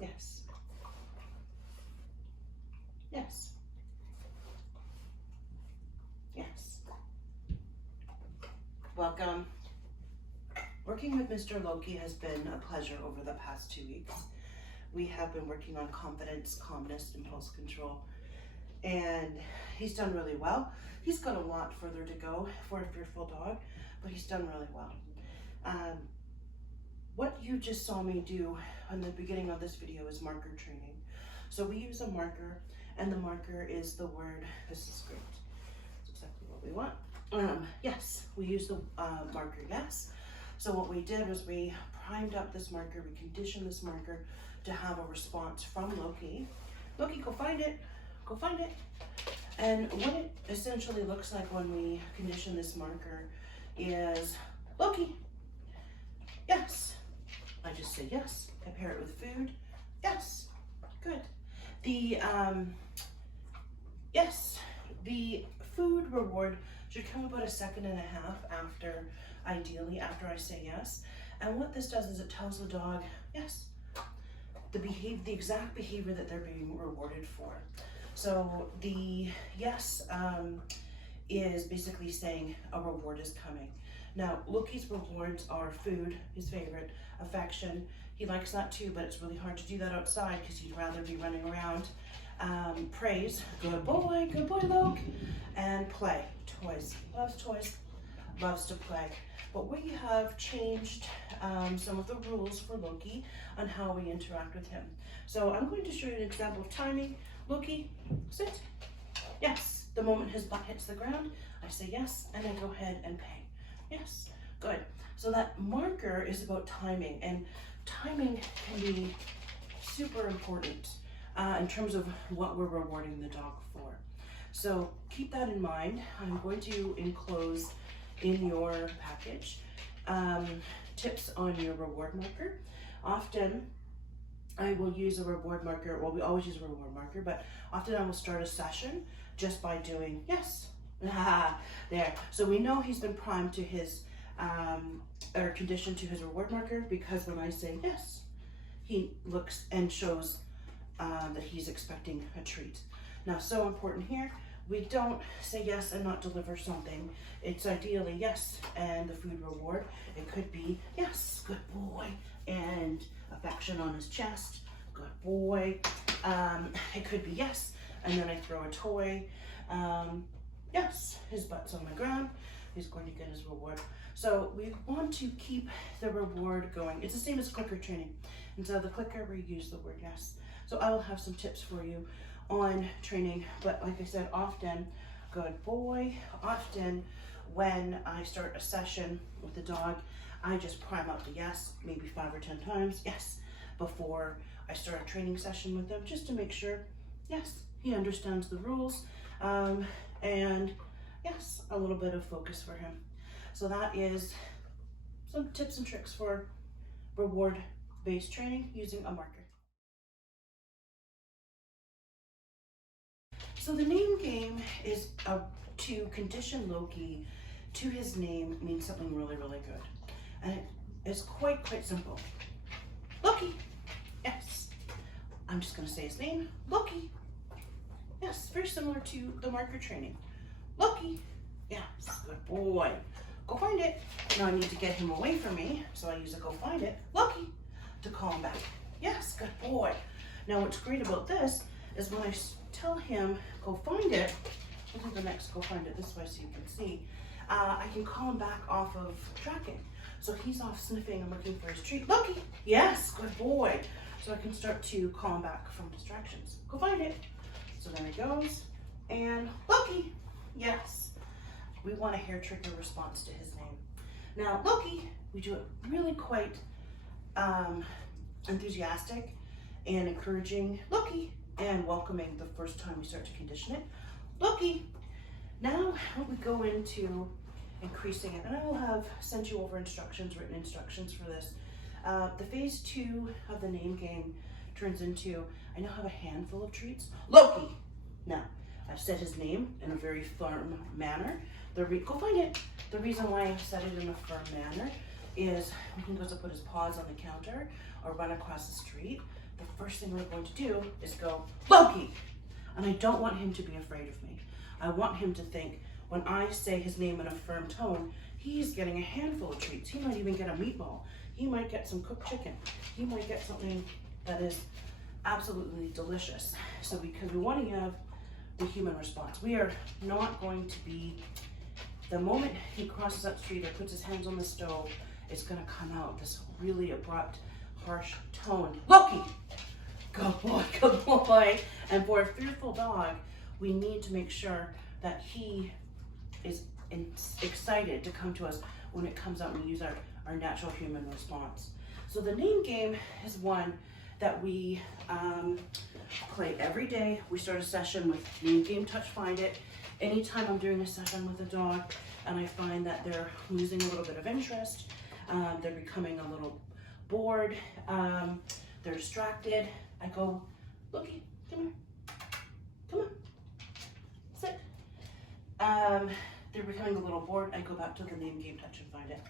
Yes. Yes. Yes. Welcome. Working with Mr. Loki has been a pleasure over the past 2 weeks. We have been working on confidence, calmness, impulse control, and he's done really well. He's got a lot further to go for a fearful dog, but he's done really well. What you just saw me do in the beginning of this video is marker training. So we use a marker, and the marker is the word, this is great, that's exactly what we want. Yes, we use the marker yes. So what we did was we primed up this marker, we conditioned this marker to have a response from Loki. Loki, go find it, go find it. And what it essentially looks like when we condition this marker is, Loki, yes. I just say yes, I pair it with food, yes, good. Yes, the food reward should come about 1.5 seconds after, ideally, after I say yes. And what this does is it tells the dog, yes, the exact behavior that they're being rewarded for. So the yes is basically saying a reward is coming. Now, Loki's rewards are food, his favorite, affection. He likes that too, but it's really hard to do that outside because he'd rather be running around. Praise, good boy, Loki. And play, toys, loves to play. But we have changed some of the rules for Loki on how we interact with him. So I'm going to show you an example of timing. Loki, sit. Yes, the moment his butt hits the ground, I say yes, and I go ahead and pay. Yes, good. So that marker is about timing, and timing can be super important in terms of what we're rewarding the dog for. So keep that in mind. I'm going to enclose in your package tips on your reward marker. Often I will use a reward marker, well, we always use a reward marker, but often I will start a session just by doing yes. There. So we know he's been primed to his, or conditioned to his reward marker, because when I say yes, he looks and shows that he's expecting a treat. Now, so important here, we don't say yes and not deliver something. It's ideally yes and the food reward. It could be yes, good boy, and affection on his chest, good boy. It could be yes, and then I throw a toy. Yes, his butt's on the ground, he's going to get his reward. So we want to keep the reward going. It's the same as clicker training. Instead of the clicker, we use the word yes. So I will have some tips for you on training, but like I said, often, good boy, often when I start a session with the dog, I just prime up the yes, maybe 5 or 10 times, yes, before I start a training session with them, just to make sure, yes, he understands the rules, and yes, a little bit of focus for him. So that is some tips and tricks for reward-based training using a marker. So the name game is to condition Loki to his name means something really, really good. And it is quite simple. Loki, yes. I'm just gonna say his name, Loki. Yes, very similar to the marker training. Loki, yes, good boy. Go find it. Now I need to get him away from me, so I use a go find it, Loki, to call him back. Yes, good boy. Now what's great about this is when I tell him, go find it, I'll do the next go find it this way so you can see, I can call him back off of tracking. So he's off sniffing and looking for his treat. Loki, yes, good boy. So I can start to call him back from distractions. Go find it. So then it goes, and Loki, yes. We want a hair trigger response to his name. Now Loki, we do it really quite enthusiastic and encouraging, Loki, and welcoming the first time we start to condition it. Loki, now we go into increasing it, and I will have sent you over instructions, written instructions for this. The phase 2 of the name game turns into, I now have a handful of treats. Loki! Now, I've said his name in a very firm manner. Go find it. The reason why I've said it in a firm manner is when he goes to put his paws on the counter or run across the street, the first thing we're going to do is go, Loki! And I don't want him to be afraid of me. I want him to think when I say his name in a firm tone, he's getting a handful of treats. He might even get a meatball. He might get some cooked chicken. He might get something that is absolutely delicious. So because we want to have the human response, we are not going to be, the moment he crosses that street or puts his hands on the stove, it's going to come out this really abrupt, harsh tone. Loki! Good boy, good boy. And for a fearful dog, we need to make sure that he is excited to come to us when it comes out and we use our natural human response. So the name game is one that we play every day. We start a session with name game, touch, find it. Anytime I'm doing a session with a dog and I find that they're losing a little bit of interest, they're becoming a little bored, they're distracted, I go, Loki, come here, come on, sit. They're becoming a little bored, I go back to the name game, touch, and find it.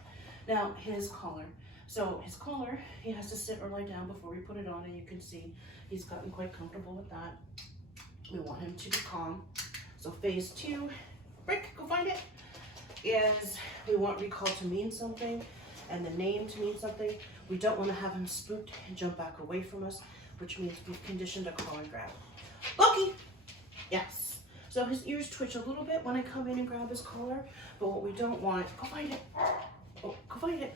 Now, his collar. So his collar, he has to sit or lie down before we put it on, and you can see he's gotten quite comfortable with that. We want him to be calm. So phase 2, Rick, go find it, is we want recall to mean something and the name to mean something. We don't want to have him spooked and jump back away from us, which means we've conditioned a collar grab. Loki! Yes. So his ears twitch a little bit when I come in and grab his collar, but what we don't want, go find it. Oh, go find it.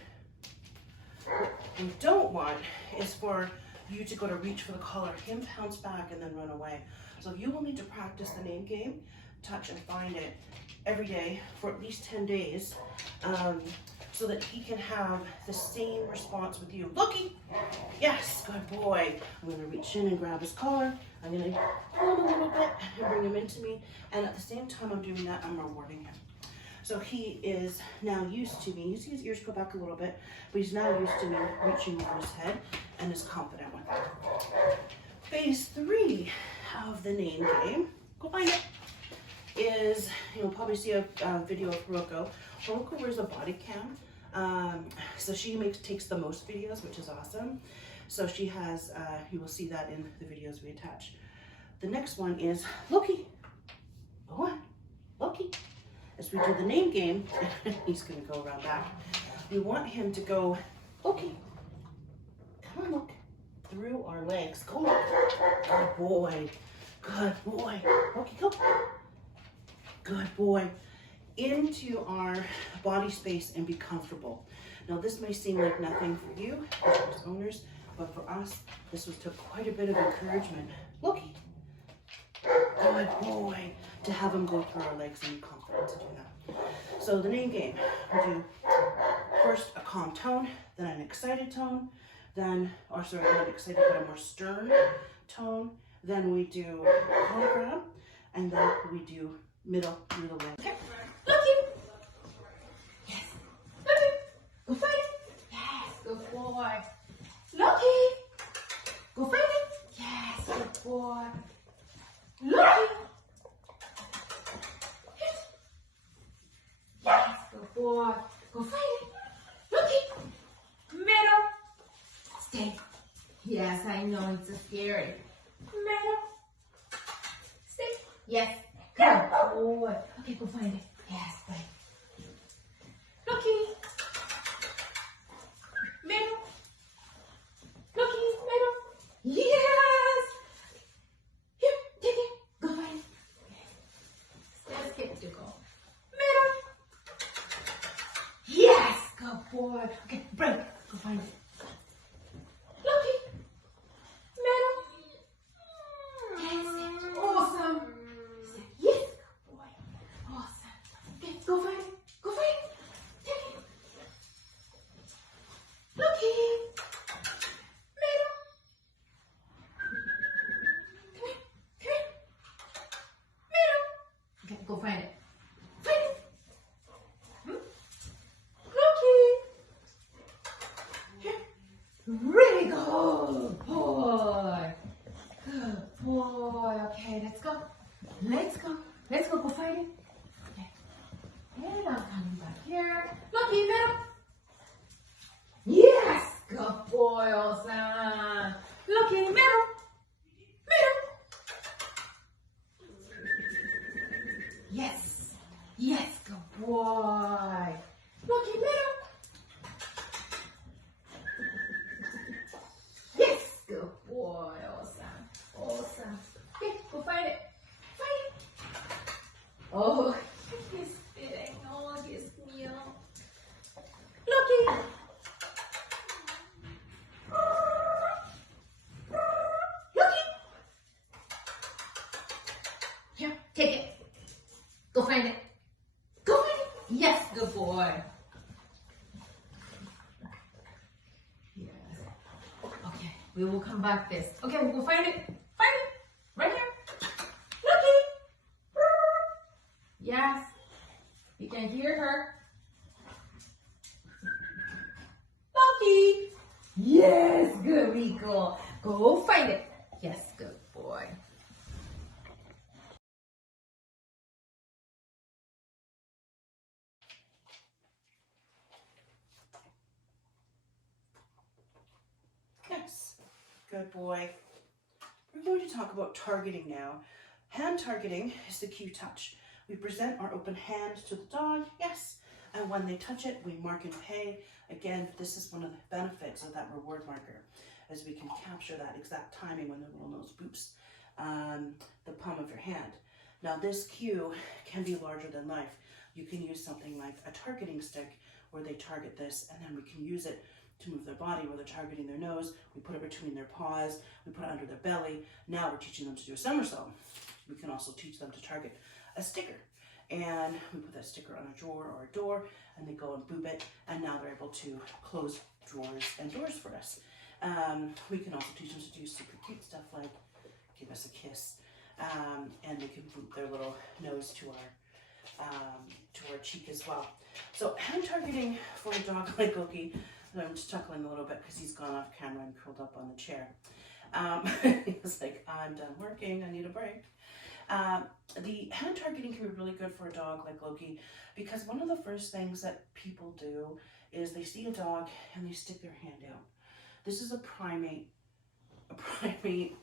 What we don't want is for you to go to reach for the collar, him pounce back and then run away. So you will need to practice the name game, touch and find it every day for at least 10 days so that he can have the same response with you. Loki! Yes, good boy. I'm gonna reach in and grab his collar. I'm gonna pull him a little bit and bring him into me. And at the same time I'm doing that, I'm rewarding him. So he is now used to me. You see his ears go back a little bit, but he's now used to me reaching over his head and is confident with it. Phase 3 of the name game, go find it, is, you'll probably see a video of Hiroko. Hiroko wears a body cam, so she takes the most videos, which is awesome. So she has, you will see that in the videos we attach. The next one is Loki. Go on, Loki. As we do the name game, he's gonna go around back. We want him to go, Loki, come on, look, through our legs. Go on, good boy, good boy. Loki, go, good boy. Into our body space and be comfortable. Now this may seem like nothing for you, as owners, but for us, this took quite a bit of encouragement. Loki, good boy, to have him go through our legs and be confident to do that. So the name game, we do first a calm tone, then an excited tone, then, or sorry, not excited, but a more stern tone. Then we do collar grab, and then we do middle through the leg. Okay. Loki! Yes. Loki! Go fight it! Yes, good boy. Loki! Go fight it! Yes, good boy. Loki! Yes, good boy. Go fight it! Loki! Middle! Stay. Yes, I know it's so scary. Middle! Stay. Yes. Good boy. Okay, go find it. Yes, bye. Loki. Middle. Loki, middle. Yes. Here, take it. Go find it. Let's get to go. Middle. Yes, good boy. Okay, break. Go find it. Loki. Middle. Yes, awesome. Yes, good boy. Awesome. Okay, go find it. Go find it. Take it. Loki. Middle. Come here. Come here. Middle. Okay, go find it. Find it. Loki. Here. Really good boy. Good boy. Okay, let's go. Let's go. Let's go. Go find it. Okay. And I'm coming back here. Loki, middle. Yes. Good boy, awesome. Loki, middle. Middle. Yes. Yes, good boy. Loki, middle. Yes, good boy. Awesome. Awesome. Okay, go find it. Find it. Oh, he's spitting all his meal. Loki. Loki. Here, take it. Go find it. Go find it. Yes, good boy. Yes. Okay, we will come back this. Okay, we'll go find it. Find it. Right here. Loki. Yes. You can hear her. Loki. Yes, good, Rico. Go find it. Yes, good boy. Yes, good boy. We're going to talk about targeting now. Hand targeting is the cue touch. We present our open hand to the dog, yes, and when they touch it, we mark and pay. Again, this is one of the benefits of that reward marker, as we can capture that exact timing when the little nose boops the palm of your hand. Now this cue can be larger than life. You can use something like a targeting stick where they target this, and then we can use it to move their body where they're targeting their nose. We put it between their paws, we put it under their belly. Now we're teaching them to do a somersault. We can also teach them to target a sticker. And we put that sticker on a drawer or a door, and they go and boop it, and now they're able to close drawers and doors for us. We can also teach them to do super cute stuff like give us a kiss, and they can boop their little nose to our cheek as well. So hand targeting for a dog like Loki, and I'm just chuckling a little bit because he's gone off camera and curled up on the chair. He's like, I'm done working, I need a break. The hand targeting can be really good for a dog like Loki because one of the first things that people do is they see a dog and they stick their hand out. This is a primate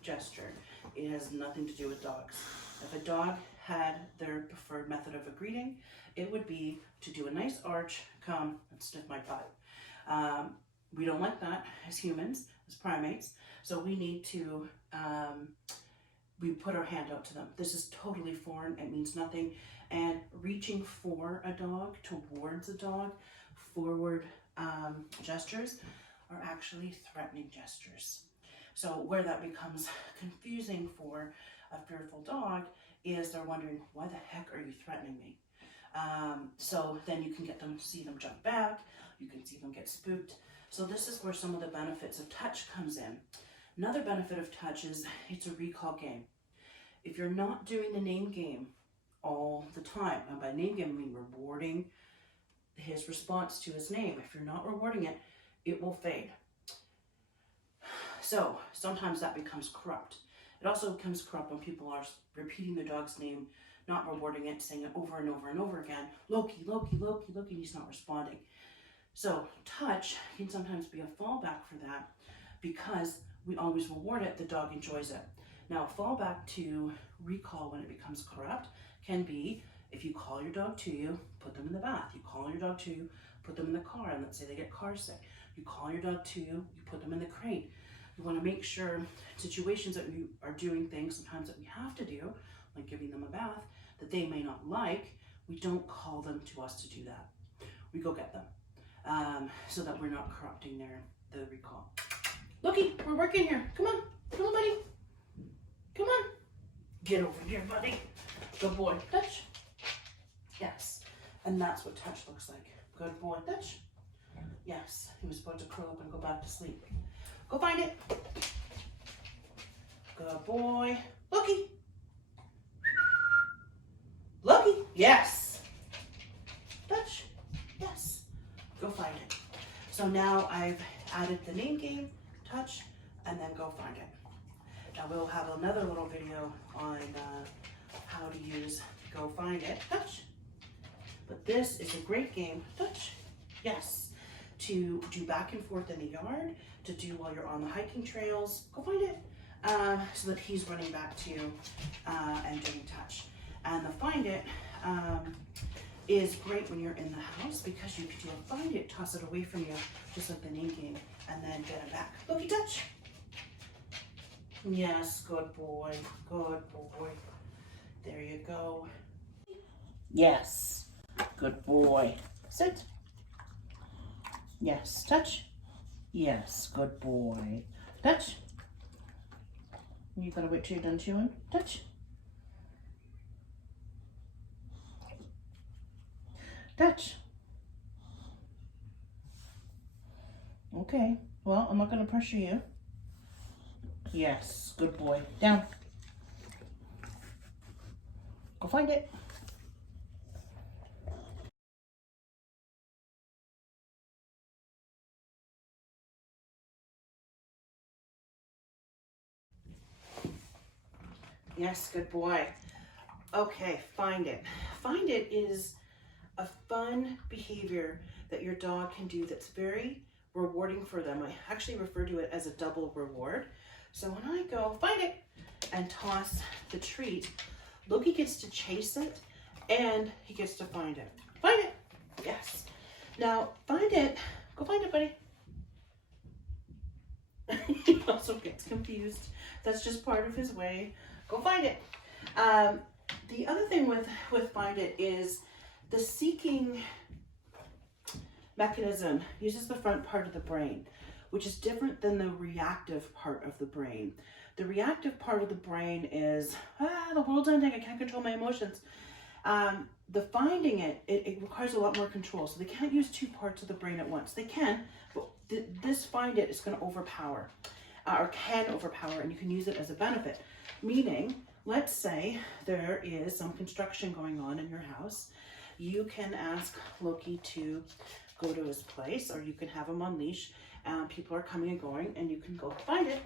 gesture. It has nothing to do with dogs. If a dog had their preferred method of a greeting, it would be to do a nice arch, come and sniff my butt. We don't like that as humans, as primates, so we need to we put our hand out to them. This is totally foreign, it means nothing, and reaching for a dog, towards a dog, forward gestures are actually threatening gestures. So where that becomes confusing for a fearful dog is they're wondering, why the heck are you threatening me? So then you can see them jump back, you can see them get spooked. So this is where some of the benefits of touch comes in. Another benefit of touch is it's a recall game. If you're not doing the name game all the time, and by name game I mean rewarding his response to his name, if you're not rewarding it, it will fade. So sometimes that becomes corrupt. It also becomes corrupt when people are repeating their dog's name, not rewarding it, saying it over and over and over again, Loki, Loki, Loki, Loki, and he's not responding. So touch can sometimes be a fallback for that because we always reward it, the dog enjoys it. Now a fallback to recall when it becomes corrupt can be if you call your dog to you, put them in the bath. You call your dog to you, put them in the car, and let's say they get car sick. You call your dog to you, you put them in the crate. You want to make sure situations that we are doing things sometimes that we have to do, like giving them a bath, that they may not like, we don't call them to us to do that. We go get them so that we're not corrupting the recall. Loki, we're working here. Come on, buddy. Come on. Get over here, buddy. Good boy. Touch. Yes. And that's what touch looks like. Good boy. Touch. Yes. He was about to curl up and go back to sleep. Go find it. Good boy. Loki. Loki. Yes. Touch. Yes. Go find it. So now I've added the name game, touch, and then go find it. Now we'll have another little video on how to use go find it, touch. But this is a great game, touch. Yes. to do back and forth in the yard, to do while you're on the hiking trails. Go find it. So that he's running back to you and doing touch. And the find it is great when you're in the house because you can do a find it, toss it away from you, just like the name game, and then get it back. Loki, touch. Yes, good boy, good boy. There you go. Yes, good boy. Sit. Yes, touch. Yes, good boy. Touch. You gotta wait till you're done chewing. Touch. Touch. Okay, well, I'm not gonna pressure you. Yes, good boy. Down. Go find it. Yes, good boy. Okay, find it. Find it is a fun behavior that your dog can do that's very rewarding for them. I actually refer to it as a double reward. So when I go find it and toss the treat, Loki gets to chase it and he gets to find it. Find it. Yes. Now find it. Go find it, buddy. He also gets confused. That's just part of his way. Go find it. The other thing with find it is the seeking mechanism uses the front part of the brain, which is different than the reactive part of the brain. The reactive part of the brain is, the world's ending, I can't control my emotions. The finding it requires a lot more control. So they can't use two parts of the brain at once. They can, but this find it is going to overpower, or can overpower, and you can use it as a benefit. Meaning, let's say there is some construction going on in your house. You can ask Loki to go to his place, or you can have him on leash. People are coming and going, and you can go find it.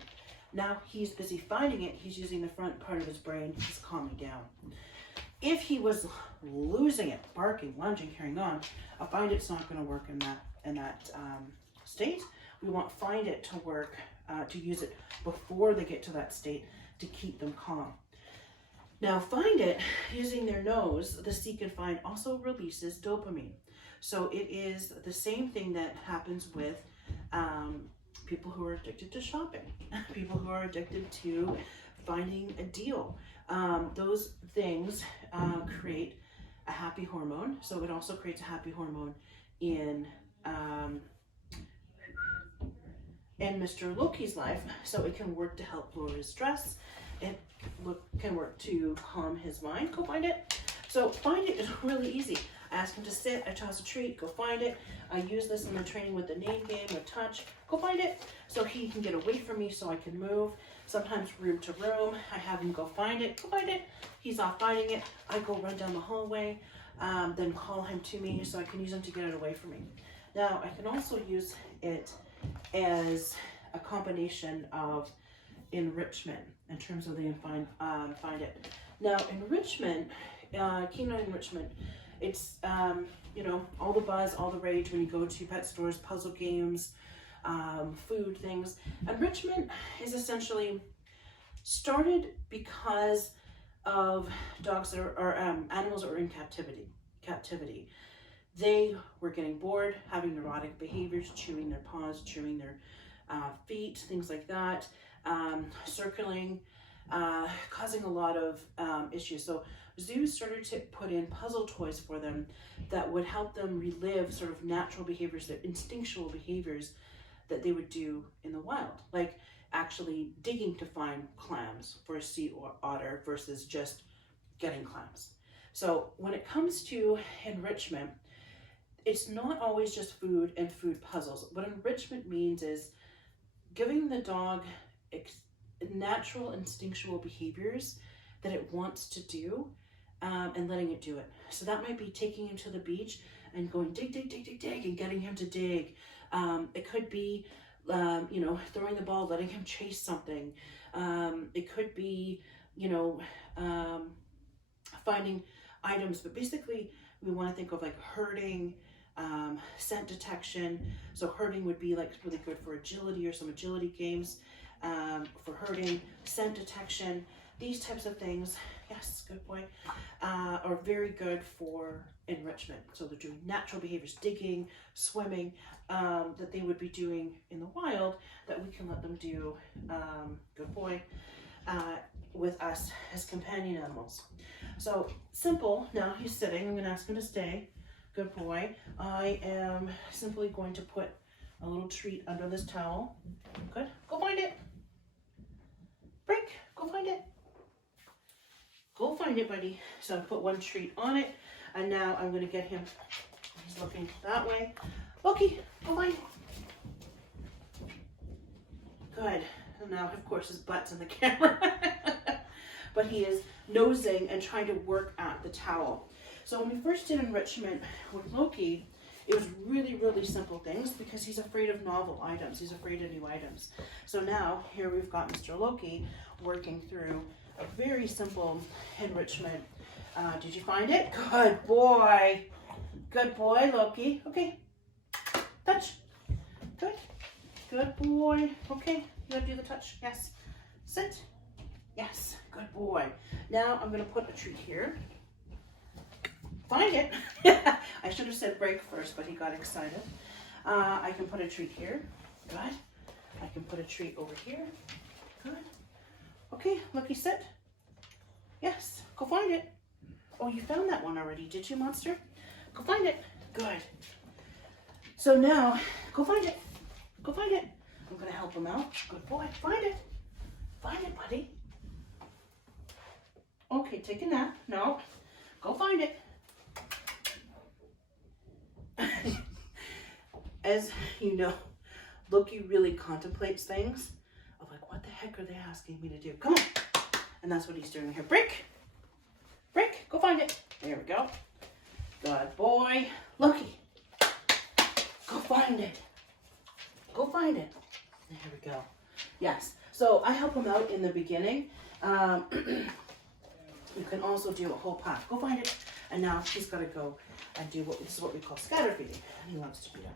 Now he's busy finding it. He's using the front part of his brain. He's calming down. If he was losing it, barking, lunging, carrying on, a find it's not going to work in that state. We want find it to work, to use it before they get to that state to keep them calm. Now find it, using their nose, the seek and find also releases dopamine. So it is the same thing that happens with people who are addicted to shopping, people who are addicted to finding a deal. Those things create a happy hormone. So it also creates a happy hormone in Mr. Loki's life. So it can work to help lower his stress. It can work to calm his mind. Go find it. So find it is really easy. I ask him to sit, I toss a treat, go find it. I use this in the training with the name game, with touch, go find it. So he can get away from me so I can move. Sometimes room to room, I have him go find it, go find it. He's off finding it. I go run down the hallway, then call him to me so I can use him to get it away from me. Now I can also use it as a combination of enrichment in terms of the find it. Now enrichment, canine enrichment, it's all the buzz, all the rage when you go to pet stores, puzzle games, food things. Enrichment is essentially started because of dogs that are animals that are in captivity. They were getting bored, having neurotic behaviors, chewing their paws, chewing their feet, things like that, circling, causing a lot of issues. So zoos started to put in puzzle toys for them that would help them relive sort of natural behaviors, their instinctual behaviors that they would do in the wild, like actually digging to find clams for a sea otter versus just getting clams. So when it comes to enrichment, it's not always just food and food puzzles. What enrichment means is giving the dog natural instinctual behaviors that it wants to do, and letting it do it. So that might be taking him to the beach and going dig, dig, dig, dig, dig, and getting him to dig. It could be, throwing the ball, letting him chase something. It could be, finding items. But basically, we want to think of like herding, scent detection. So herding would be like really good for agility or some agility games. For herding, scent detection, these types of things, yes, good boy, are very good for enrichment. So they're doing natural behaviors, digging, swimming, that they would be doing in the wild, that we can let them do, good boy, with us as companion animals. So simple. Now he's sitting. I'm going to ask him to stay. Good boy. I am simply going to put a little treat under this towel. Good. Go find it. Break. Go find it. Go find it, buddy. So I put one treat on it, and now I'm going to get him. He's looking that way. Loki, go find it. Good. And now, of course, his butt's in the camera. But he is nosing and trying to work at the towel. So when we first did enrichment with Loki, it was really, really simple things because he's afraid of novel items. He's afraid of new items. So now here we've got Mr. Loki working through a very simple enrichment. Did you find it? Good boy. Good boy, Loki. Okay. Touch. Good. Good boy. Okay. You gotta do the touch. Yes. Sit. Yes. Good boy. Now I'm gonna put a treat here. Find it. I should have said break first, but he got excited. I can put a treat here. Good. I can put a treat over here. Good. Okay, Loki, sit. Yes, go find it. Oh, you found that one already, did you, monster? Go find it. Good. So now, go find it. Go find it. I'm gonna help him out. Good boy. Find it. Find it, buddy. Okay, take a nap. No. Go find it. As you know, Loki really contemplates things of like, what the heck are they asking me to do? Come on. And that's what he's doing here. Break. Break. Go find it. There we go. Good boy. Loki. Go find it. Go find it. There we go. Yes. So I help him out in the beginning. You can also do a whole path. Go find it. And now he's got to go and do this is what we call scatter feeding. And he loves to do that.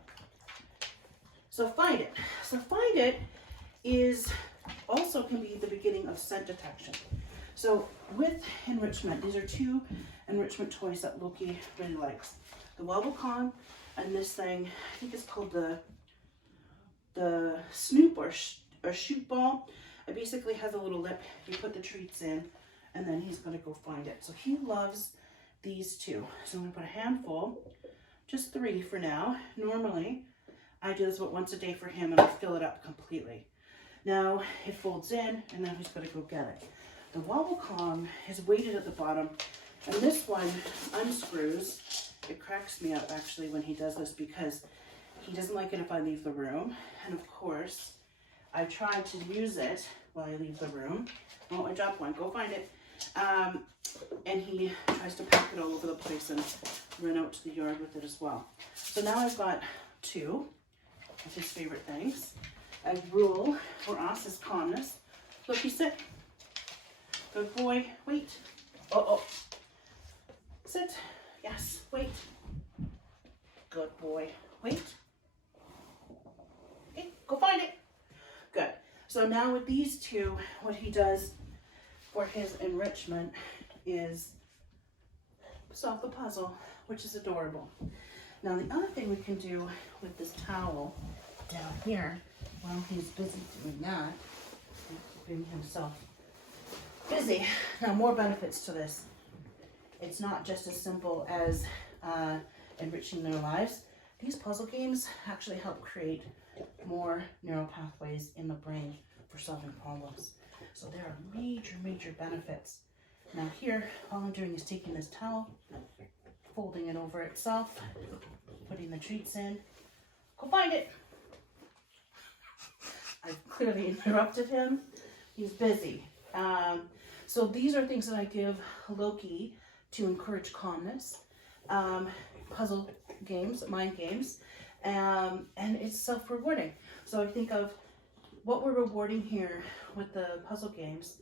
So find it. So find it is also can be the beginning of scent detection. So with enrichment, these are two enrichment toys that Loki really likes. The wobble con and this thing, I think it's called the snoop or shoot ball. It basically has a little lip. You put the treats in and then he's going to go find it. So he loves these two. So I'm going to put a handful, just 3 for now. Normally, I do this about once a day for him and I fill it up completely. Now it folds in and then he's going to go get it. The wobble com is weighted at the bottom and this one unscrews. It cracks me up actually when he does this because he doesn't like it if I leave the room. And of course, I try to use it while I leave the room. Oh, I dropped one. Go find it. And he tries to pack it all over the place and run out to the yard with it as well. So now I've got 2 of his favorite things. A rule for us is calmness. Look, you sit. Good boy. Wait. Oh. Sit. Yes. Wait. Good boy. Wait. Okay. Go find it. Good. So now with these 2, what he does for his enrichment is solve the puzzle, which is adorable. Now the other thing we can do with this towel down here, while he's busy doing that, keeping himself busy. Now more benefits to this. It's not just as simple as enriching their lives. These puzzle games actually help create more neural pathways in the brain for solving problems. So there are major, major benefits. Now here, all I'm doing is taking this towel, folding it over itself, putting the treats in. Go find it. I've clearly interrupted him. He's busy. So these are things that I give Loki to encourage calmness. Puzzle games, mind games, and it's self-rewarding. So I think of what we're rewarding here with the puzzle games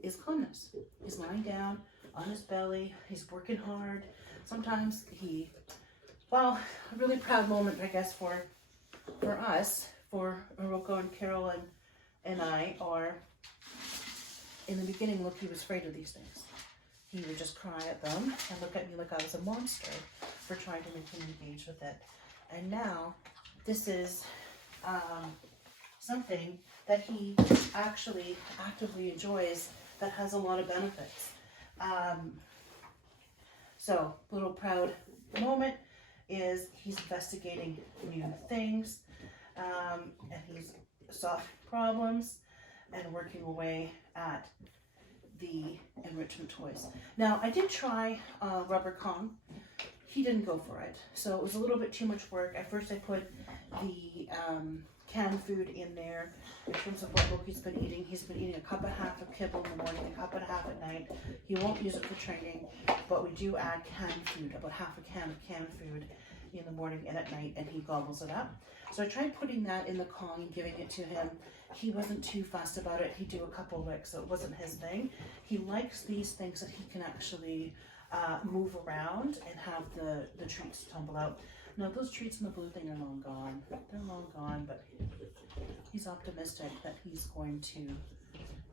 is calmness. He's lying down on his belly. He's working hard. Sometimes he Well, a really proud moment, I guess, for us, for Rocco and Carol and I are, in the beginning, Loki was afraid of these things. He would just cry at them and look at me like I was a monster for trying to make him engage with it. And now, this is something that he actually actively enjoys that has a lot of benefits. So, little proud moment is he's investigating new things, and he's solving problems and working away at the enrichment toys. Now, I did try rubber Kong. He didn't go for it, so it was a little bit too much work. At first I put the canned food in there in terms of what Loki's been eating. He's been eating a cup and a half of kibble in the morning, a cup and a half at night. He won't use it for training, but we do add canned food, about half a can of canned food in the morning and at night, and he gobbles it up. So I tried putting that in the Kong and giving it to him. He wasn't too fussed about it. He'd do a couple licks, so it wasn't his thing. He likes these things that he can actually move around and have the treats tumble out. Now, those treats in the blue thing are long gone. They're long gone, but he's optimistic that he's going to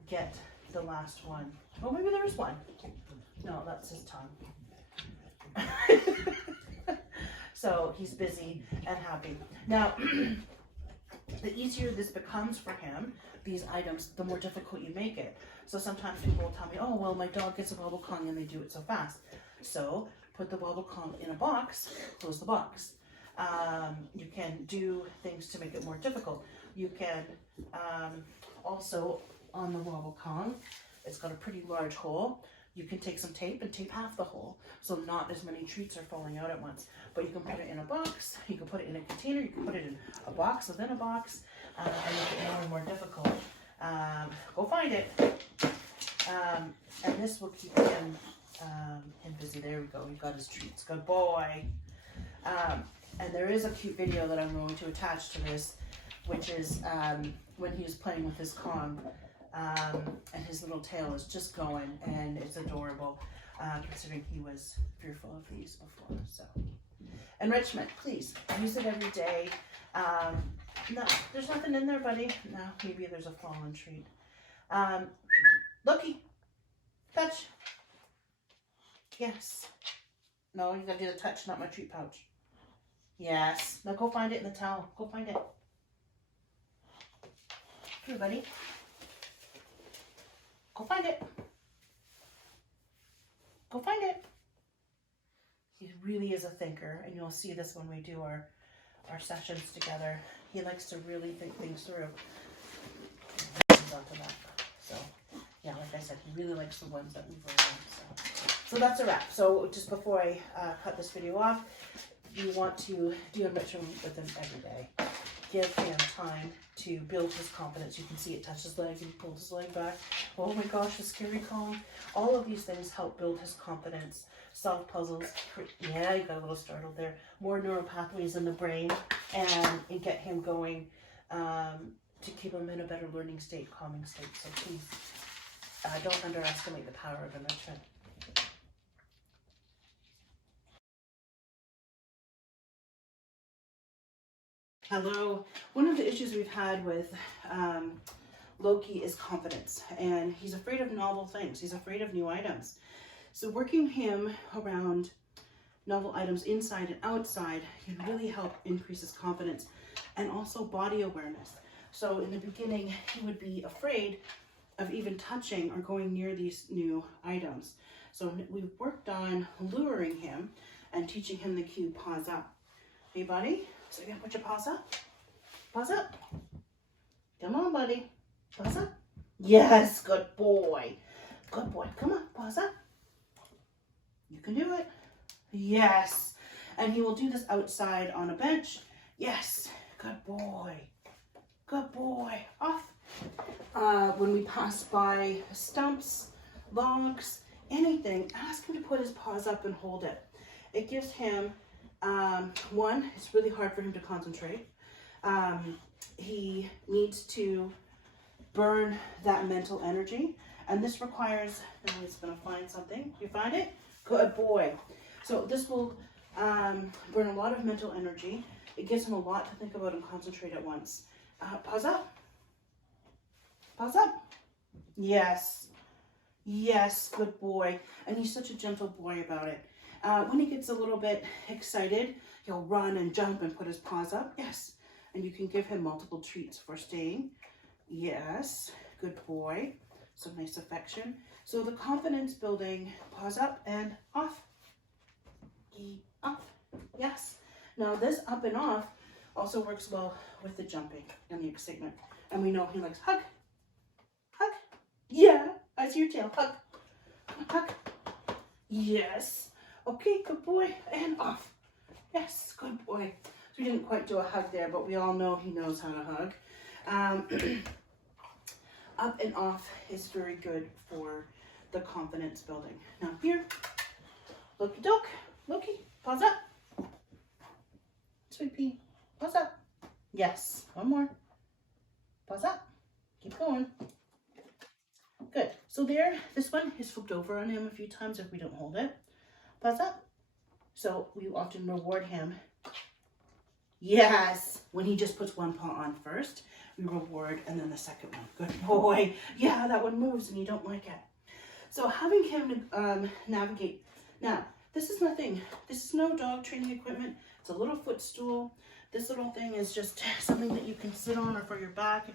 get the last one. Oh, maybe there is one. No, that's his tongue. So he's busy and happy. Now, the easier this becomes for him, these items, the more difficult you make it. So sometimes people will tell me, oh, well, my dog gets a wobble Kong and they do it so fast. So put the wobble Kong in a box, close the box. You can do things to make it more difficult. You can also, on the wobble Kong, it's got a pretty large hole. You can take some tape and tape half the hole, so not as many treats are falling out at once. But you can put it in a box, you can put it in a container, you can put it in a box within a box, and make it more and more difficult. Go find it. And this will keep him busy. There we go, he got his treats. Good boy. And there is a cute video that I'm going to attach to this, which is when he was playing with his Kong. And his little tail is just going, and it's adorable, considering he was fearful of these before. So, enrichment, please use it every day. No, there's nothing in there, buddy. No, maybe there's a fallen treat. Loki, touch. Yes. No, you gotta do the touch, not my treat pouch. Yes. Now go find it in the towel. Go find it. Here, buddy. Go find it. Go find it. He really is a thinker, and you'll see this when we do our sessions together. He likes to really think things through. Onto that. So, yeah, like I said, he really likes the ones that move around. So that's a wrap. So just before I cut this video off, you want to do enrichment with him every day. Give him time to build his confidence. You can see it touch his leg and he pulled his leg back. Oh my gosh, the scary Kong. All of these things help build his confidence. Solve puzzles. Yeah, you got a little startled there. More neural pathways in the brain, and get him going to keep him in a better learning state, calming state. So please don't underestimate the power of enrichment. Hello. One of the issues we've had with Loki is confidence, and he's afraid of novel things. He's afraid of new items. So working him around novel items inside and outside can really help increase his confidence and also body awareness. So in the beginning, he would be afraid of even touching or going near these new items. So we've worked on luring him and teaching him the cue, paws up. Hey, buddy. So you're gonna put your paws up? Paws up. Come on, buddy. Paws up. Yes, good boy. Good boy. Come on, paws up. You can do it. Yes. And he will do this outside on a bench. Yes. Good boy. Good boy. Off. When we pass by stumps, logs, anything, ask him to put his paws up and hold it. It gives him one, it's really hard for him to concentrate. He needs to burn that mental energy, and this requires, now he's going to find something. You find it? Good boy. So this will burn a lot of mental energy. It gives him a lot to think about and concentrate at once. Pause up. Pause up. Yes. Yes, good boy. And he's such a gentle boy about it. When he gets a little bit excited, he'll run and jump and put his paws up. Yes. And you can give him multiple treats for staying. Yes, good boy. Some nice affection. So the confidence building, paws up and off. Up. Yes. Now this up and off also works well with the jumping and the excitement. And we know he likes hug. Hug. Yeah. I see your tail. Hug. Hug. Yes. Okay, good boy. And off. Yes, good boy. So we didn't quite do a hug there, but we all know he knows how to hug. Up and off is very good for the confidence building. Now here, Loki doke. Loki, pause up. Sweet pea, pause up. Yes, one more. Pause up. Keep going. Good. So there, this one is flipped over on him a few times if we don't hold it. Pause up. So we often reward him. Yes. When he just puts one paw on first, we reward, and then the second one. Good boy. Yeah, that one moves and you don't like it. So having him navigate. Now, this is nothing. This is no dog training equipment. It's a little footstool. This little thing is just something that you can sit on or for your back,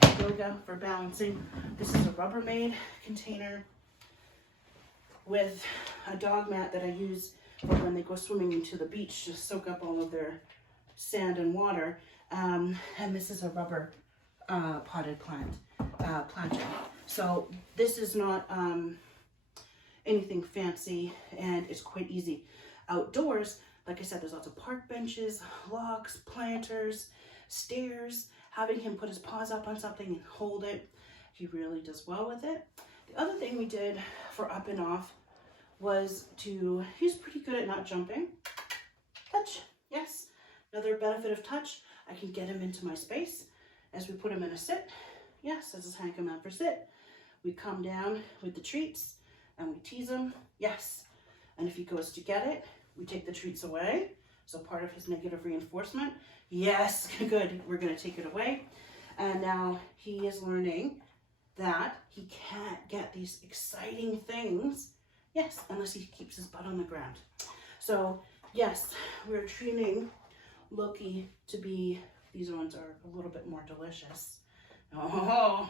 for yoga, for balancing. This is a Rubbermaid container with a dog mat that I use for when they go swimming into the beach to soak up all of their sand and water. And this is a rubber potted planter. So this is not anything fancy, and it's quite easy. Outdoors, like I said, there's lots of park benches, logs, planters, stairs. Having him put his paws up on something and hold it, he really does well with it. The other thing we did for up and off was he's pretty good at not jumping. Touch, yes. Another benefit of touch, I can get him into my space as we put him in a sit. Yes, this is hang him out for sit. We come down with the treats and we tease him. Yes. And if he goes to get it, we take the treats away. So part of his negative reinforcement. Yes, good. We're going to take it away. And now he is learning that he can't get these exciting things, yes, unless he keeps his butt on the ground. So yes, we're training Loki to be, these ones are a little bit more delicious. Oh.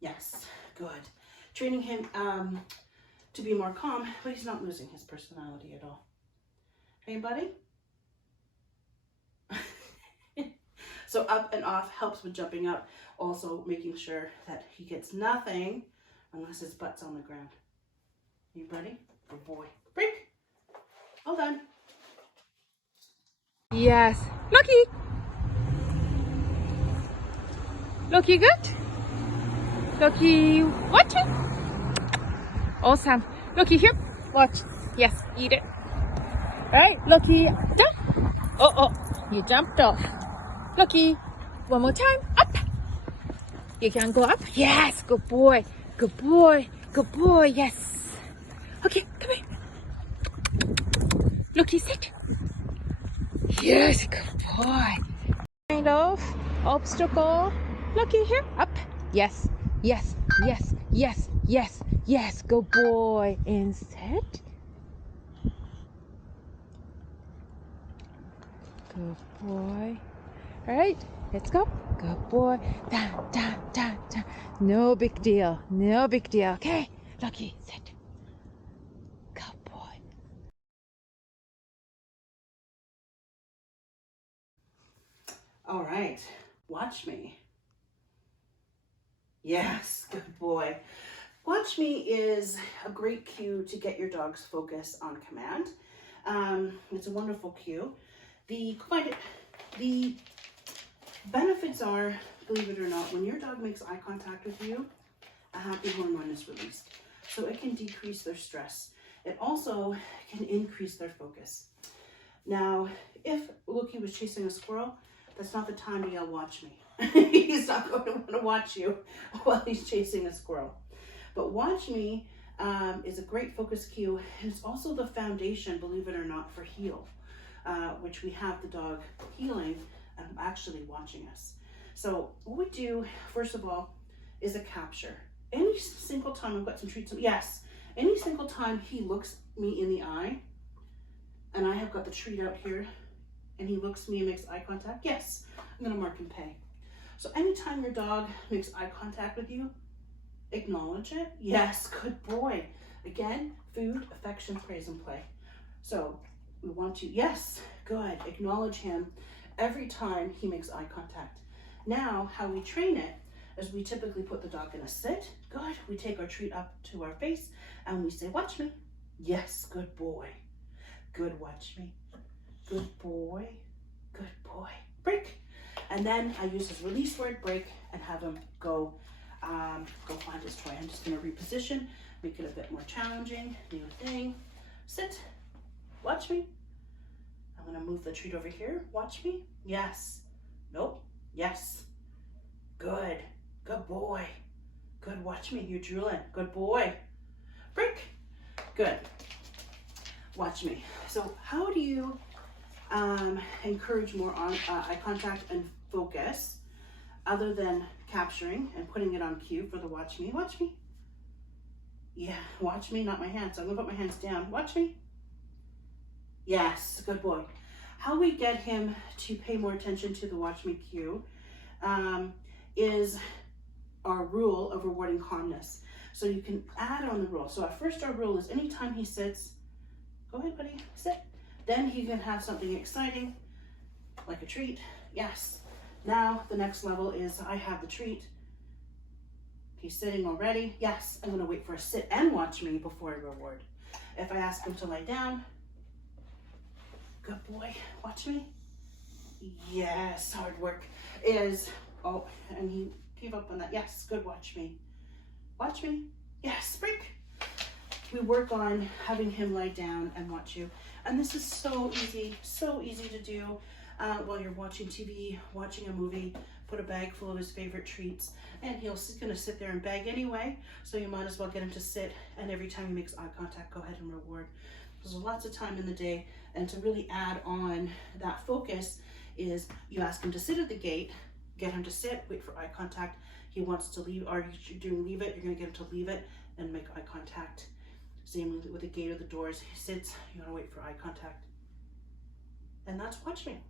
Yes, good. Training him to be more calm, but he's not losing his personality at all. Hey, buddy? So up and off helps with jumping up, also making sure that he gets nothing unless his butt's on the ground. You ready? Good boy. Break. All done. Yes. Loki. Loki good? Loki watching? Awesome. Loki here. Watch. Yes, eat it. Right, Loki down. Oh, you jumped off. Loki, one more time. Up. You can go up. Yes, good boy. Good boy. Good boy. Yes. Okay, come here. Loki, sit. Yes, good boy. Kind of obstacle. Loki here. Up. Yes. Yes. Yes. Yes. Yes. Yes. Good boy. And sit. Good boy. All right, let's go. Good boy. Down, down, down, down. No big deal. No big deal. Okay, Loki, sit. Good boy. All right, watch me. Yes, good boy. Watch me is a great cue to get your dog's focus on command. It's a wonderful cue. The benefits are, believe it or not, when your dog makes eye contact with you, a happy hormone is released. So it can decrease their stress. It also can increase their focus. Now, if Loki was chasing a squirrel, that's not the time to yell, watch me. He's not going to want to watch you while he's chasing a squirrel. But watch me is a great focus cue, and it's also the foundation, believe it or not, for heel, which we have the dog heeling and actually watching us. So what we do, first of all, is a capture. Any single time, I've got some treats, yes, any single time he looks me in the eye, and I have got the treat out here, and he looks at me and makes eye contact, yes, I'm gonna mark and pay. So anytime your dog makes eye contact with you, acknowledge it. Yes, good boy. Again, food, affection, praise, and play. So we want to, yes, good, acknowledge him every time he makes eye contact. Now, how we train it is we typically put the dog in a sit. Good, we take our treat up to our face and we say, watch me. Yes, good boy. Good, watch me. Good boy. Good boy. Break. And then I use his release word, break, and have him go find his toy. I'm just gonna reposition, make it a bit more challenging. New thing. Sit. Watch me. I'm gonna move the treat over here. Watch me. Yes. Nope. Yes. Good. Good boy. Good. Watch me. You're drooling. Good boy. Break. Good. Watch me. So how do you encourage more on eye contact and focus other than capturing and putting it on cue for the watch me? Watch me. Yeah, watch me, not my hands. So I'm gonna put my hands down. Watch me. Yes, good boy. How we get him to pay more attention to the watch me cue is our rule of rewarding calmness. So you can add on the rule. So at first our rule is anytime he sits, go ahead buddy, sit. Then he can have something exciting, like a treat, yes. Now the next level is I have the treat. He's sitting already, yes. I'm gonna wait for a sit and watch me before I reward. If I ask him to lie down, good boy, watch me. Yes, hard work is, oh, and he gave up on that. Yes, good, watch me. Watch me, yes, break. We work on having him lie down and watch you. And this is so easy to do while you're watching TV, watching a movie, put a bag full of his favorite treats, and he's gonna sit there and beg anyway, so you might as well get him to sit, and every time he makes eye contact, go ahead and reward. There's lots of time in the day, and to really add on that focus is you ask him to sit at the gate, get him to sit, wait for eye contact. He wants to leave, or you're doing leave it, you're gonna get him to leave it and make eye contact. Same with the gate or the doors. He sits, you wanna wait for eye contact. And that's watch me.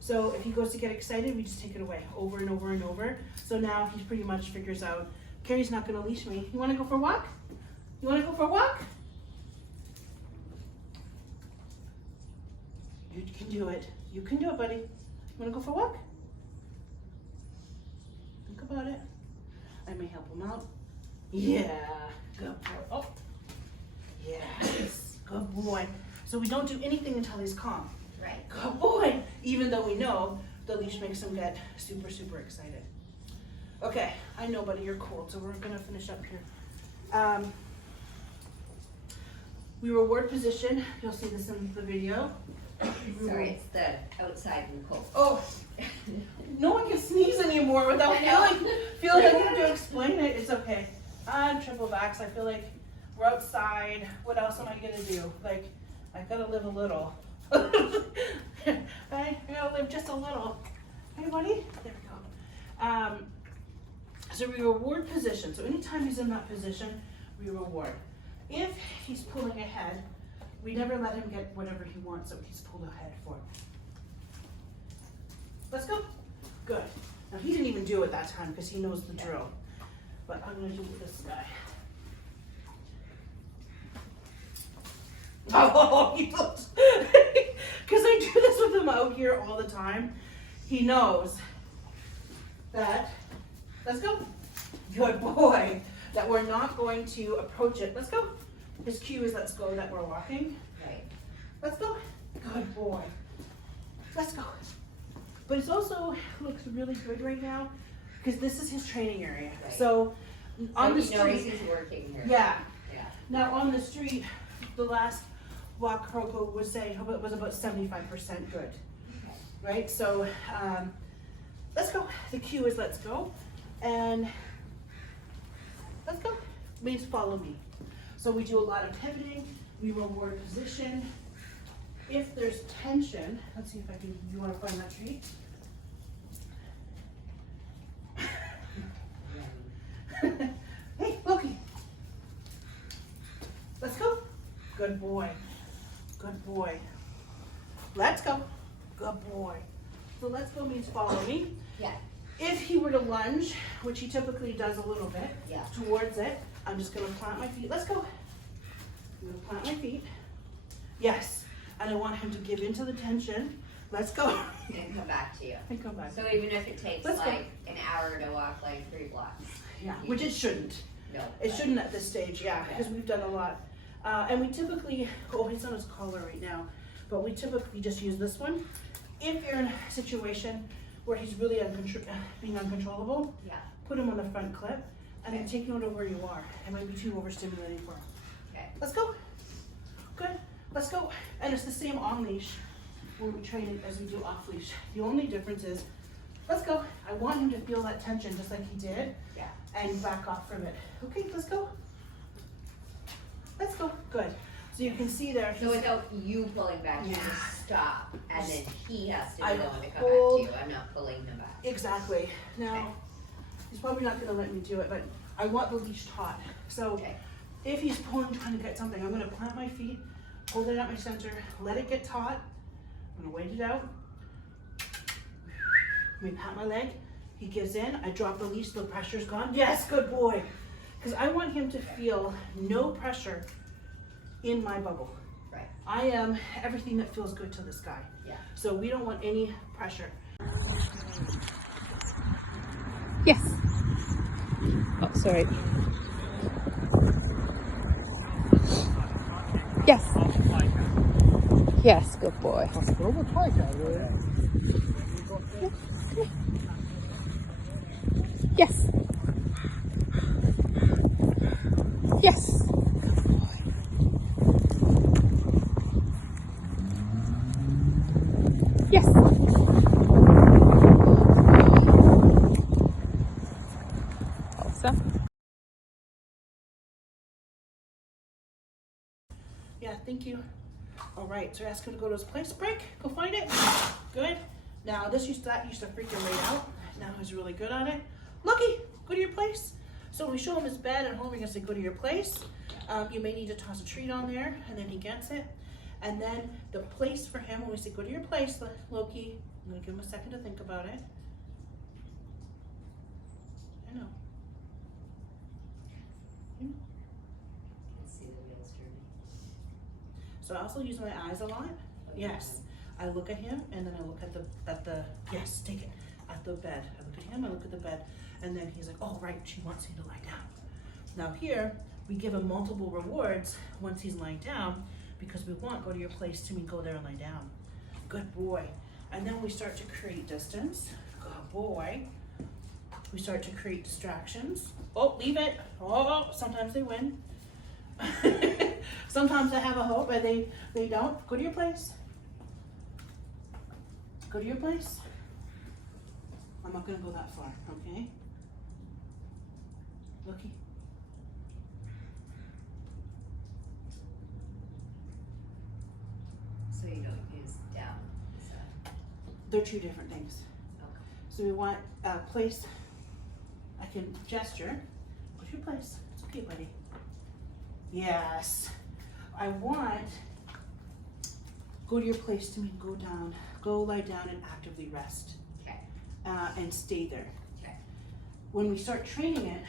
So if he goes to get excited, we just take it away over and over and over. So now he pretty much figures out, Carey's not gonna leash me. You wanna go for a walk? You wanna go for a walk? You can do it. You can do it, buddy. You wanna go for a walk? Think about it. I may help him out. Yeah, good boy. Oh, yes, good boy. So we don't do anything until he's calm. Right. Good boy. Even though we know the leash makes him get super, super excited. Okay, I know, buddy, you're cold, so we're gonna finish up here. We reward position. You'll see this in the video. Sorry, it's the outside and cold. Oh, no one can sneeze anymore without feeling like I have to explain it. It's okay. I'm triple vax. I feel like we're outside. What else am I gonna do? Like, I gotta live a little. I gotta live just a little. Hey, buddy. There we go. So we reward position. So anytime he's in that position, we reward. If he's pulling ahead, we never let him get whatever he wants that he's pulled ahead for. Let's go. Good. Now he didn't even do it that time because he knows the drill. But I'm gonna do it with this guy. Oh, he looks, because I do this with him out here all the time. He knows that, let's go. Good boy. That we're not going to approach it. Let's go. His cue is let's go, that we're walking. Right. Let's go. Good boy. Let's go. But it also looks really good right now because this is his training area. Right. So on the he knows street, he's working here. yeah. Yeah. Now on the street, the last walk Kroko was saying was about 75% good. right? So let's go. The cue is let's go. And let's go. Means follow me. So we do a lot of pivoting. We reward position. If there's tension, let's see if I can, you want to find that treat? Hey, Loki. Let's go. Good boy. Good boy. Let's go. Good boy. So let's go means follow me. Yeah. If he were to lunge, which he typically does a little bit, Yeah. towards it, I'm just going to plant my feet. Let's go. I'm going to plant my feet. Yes. And I want him to give into the tension. Let's go. And come back to you. And come back. So even if it takes Let's go. like an hour to walk like 3 blocks. Yeah, which it shouldn't. No. It shouldn't at this stage, yeah, because we've done a lot. And we typically, oh, he's on his collar right now, but we typically just use this one. If you're in a situation where he's really being uncontrollable, Yeah. put him on the front clip and then Okay. take note of where you are. It might be too overstimulating for him. Okay. Let's go. Good. Let's go. And it's the same on leash when we train it as we do off leash. The only difference is, let's go. I want him to feel that tension just like he did. Yeah. And back off from it. Okay, let's go. Let's go. Good. So you can see there. So without you pulling back, you Yeah. just stop, and then he has to be I the one to come hold- back to you. I'm not pulling him back. Exactly. Now, Okay. he's probably not going to let me do it, but I want the leash taut. So Okay. if he's pulling, trying to get something, I'm going to plant my feet, hold it at my center, let it get taut. I'm going to wait it out. Let me pat my leg. He gives in. I drop the leash. The pressure's gone. Yes, good boy. Because I want him to feel no pressure in my bubble. Right. I am everything that feels good to this guy. Yeah. So we don't want any pressure. Yes. Oh, sorry. Yes. Yes, good boy. Yes. Yes. Yes. Awesome. Yeah, thank you. All right, so ask him to go to his place. Break, go find it. Good. Now that used to freak him right out. Now he's really good on it. Loki, go to your place. So when we show him his bed at home, we're gonna say go to your place. You may need to toss a treat on there, and then he gets it. And then the place for him, when we say go to your place, Loki, I'm gonna give him a second to think about it. I know. See the wheels turning. So I also use my eyes a lot. Yes. I look at him and then I look at the yes, take it, at the bed. I look at him, I look at the bed, and then he's like, oh right, she wants me to lie down. Now here, we give him multiple rewards once he's lying down because we want go to your place to mean go there and lie down. Good boy. And then we start to create distance. Good boy. We start to create distractions. Oh, leave it. Oh, sometimes they win. Sometimes I have a hope, but they don't. Go to your place. Go to your place. I'm not gonna go that far, okay? Looky. So you don't use down. So. They're two different things. Okay. So we want a place. I can gesture. Go to your place. It's okay, buddy. Yes. I want go to your place to mean go down. Go lie down and actively rest. Okay. And stay there. Okay. When we start training it,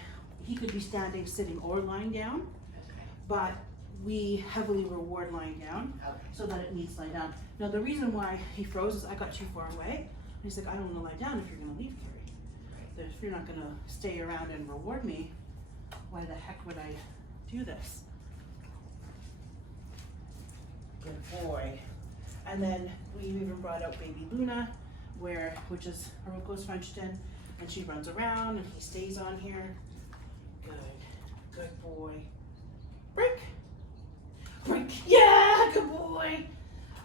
he could be standing, sitting, or lying down, Okay. but we heavily reward lying down Okay. so that it needs to lie down. Now the reason why he froze is I got too far away. He's like, I don't want to lie down if you're going to leave, Carey. If you're not going to stay around and reward me, why the heck would I do this? Good boy. And then we even brought out baby Luna, which is Haruko's Frenchton, and she runs around and he stays on here. Good boy. Break. Break. Yeah, good boy.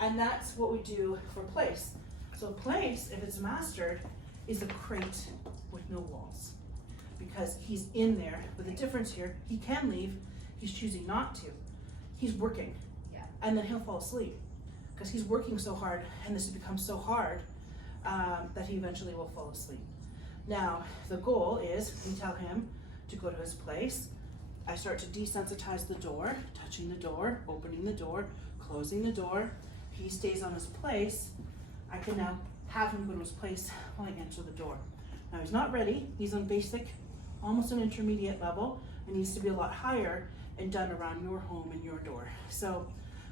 And that's what we do for place. So place, if it's mastered, is a crate with no walls, because he's in there. But the difference here, he can leave, he's choosing not to. He's working, and then he'll fall asleep because he's working so hard, and this has become so hard that he eventually will fall asleep. Now, the goal is we tell him to go to his place. I start to desensitize the door, touching the door, opening the door, closing the door. He stays on his place. I can now have him go to his place while I enter the door. Now he's not ready. He's on basic, almost an intermediate level. It needs to be a lot higher and done around your home and your door. So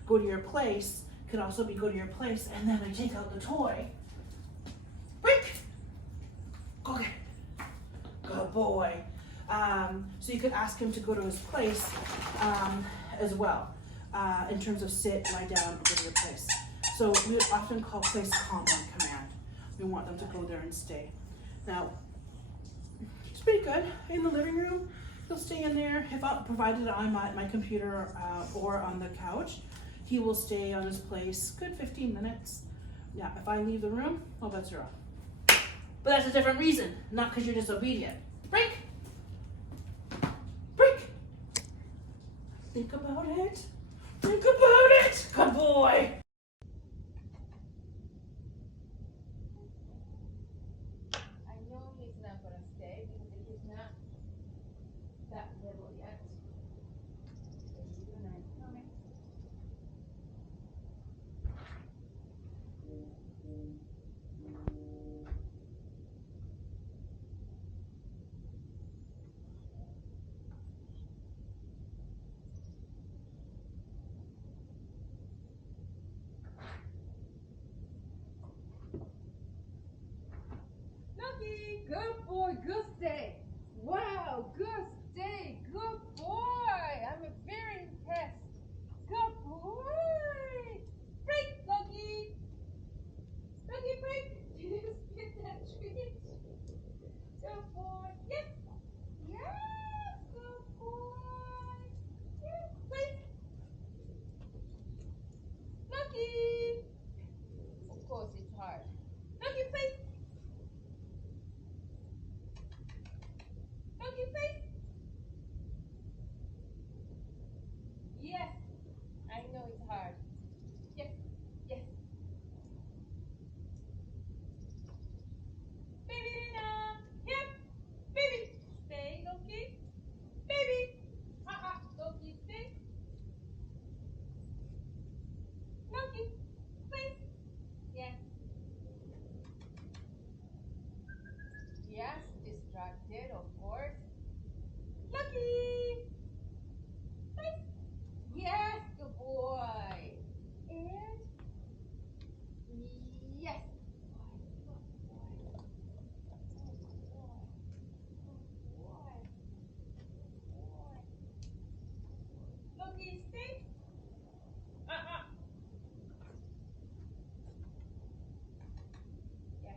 go to your place could also be go to your place, and then I take out the toy. Break! Go get it. Good boy. So you could ask him to go to his place as well, in terms of sit, lie down, or go to your place. So we often call place calm on command. We want them to go there and stay. Now, he's pretty good in the living room. He'll stay in there, if provided on my computer or on the couch. He will stay on his place good 15 minutes. Yeah, if I leave the room, all bets are off. But that's a different reason, not because you're disobedient. Break! Break! Think about it. Think about it. Good boy. I know he's not gonna stay because he's not that little yet. So you and I are coming. Loki, good boy, good stay. Wow, good stay, good boy. I'm very impressed. Good boy. Break, Loki. Loki, break. Did you spit that treat? Good boy. Yes. Yes, good boy. Yes, break. Loki. Of course, it's hard. Loki, break. Loki, break. Yes, I know it's hard. Yes, yes. Baby Lena, yep. Baby, stay, Loki. Baby, Loki, stay. Loki, please. Yes. Yes, distracted, of course. Loki, please. Yes, good boy. And yes. Loki, stay. Yes.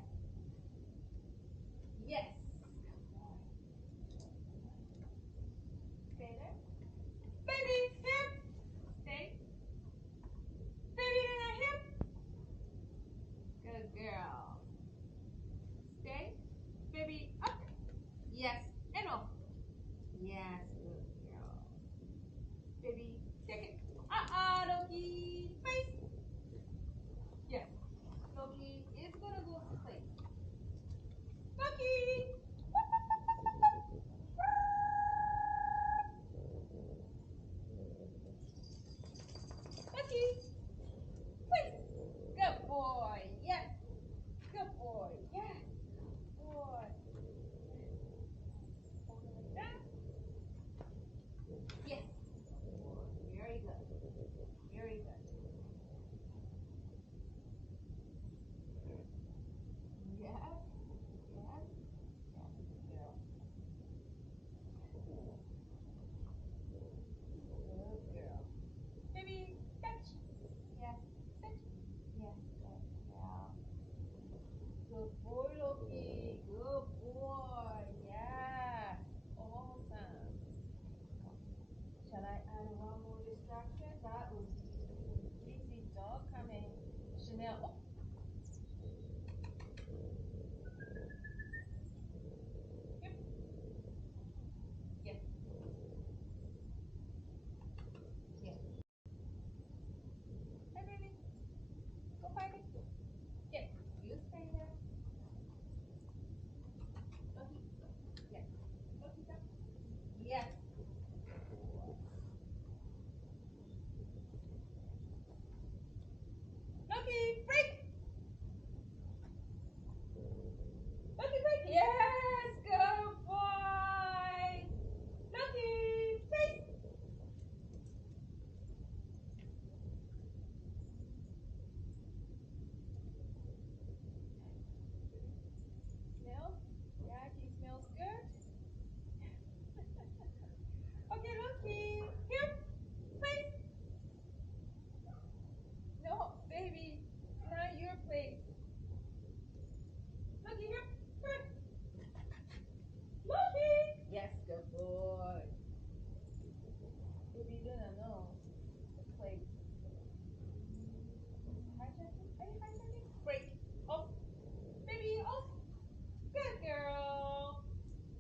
Yes. Stay there. Baby, here. Stay. Baby, here. Good girl. Stay. Baby, up. Yes. And off. Yes, good girl. Baby, take it. Loki. Face. Yes. Loki is gonna go to sleep. Loki. Loki. Please. Good boy. Yes. Good boy. Yes. Good boy. Hold it like that. Yes. Very good. Very good. Yes. Yes. Yes. Good girl. Good girl. Baby, touch. Yes. Touch. Yes. Good girl. Good boy, Loki. Good boy. Yes. Awesome. Shall I add one more distraction? That would be busy dog coming. Chanel. Oh. be doing? No. It's like hijacking. Are you hijacking? Break. Oh, baby. Oh, good girl.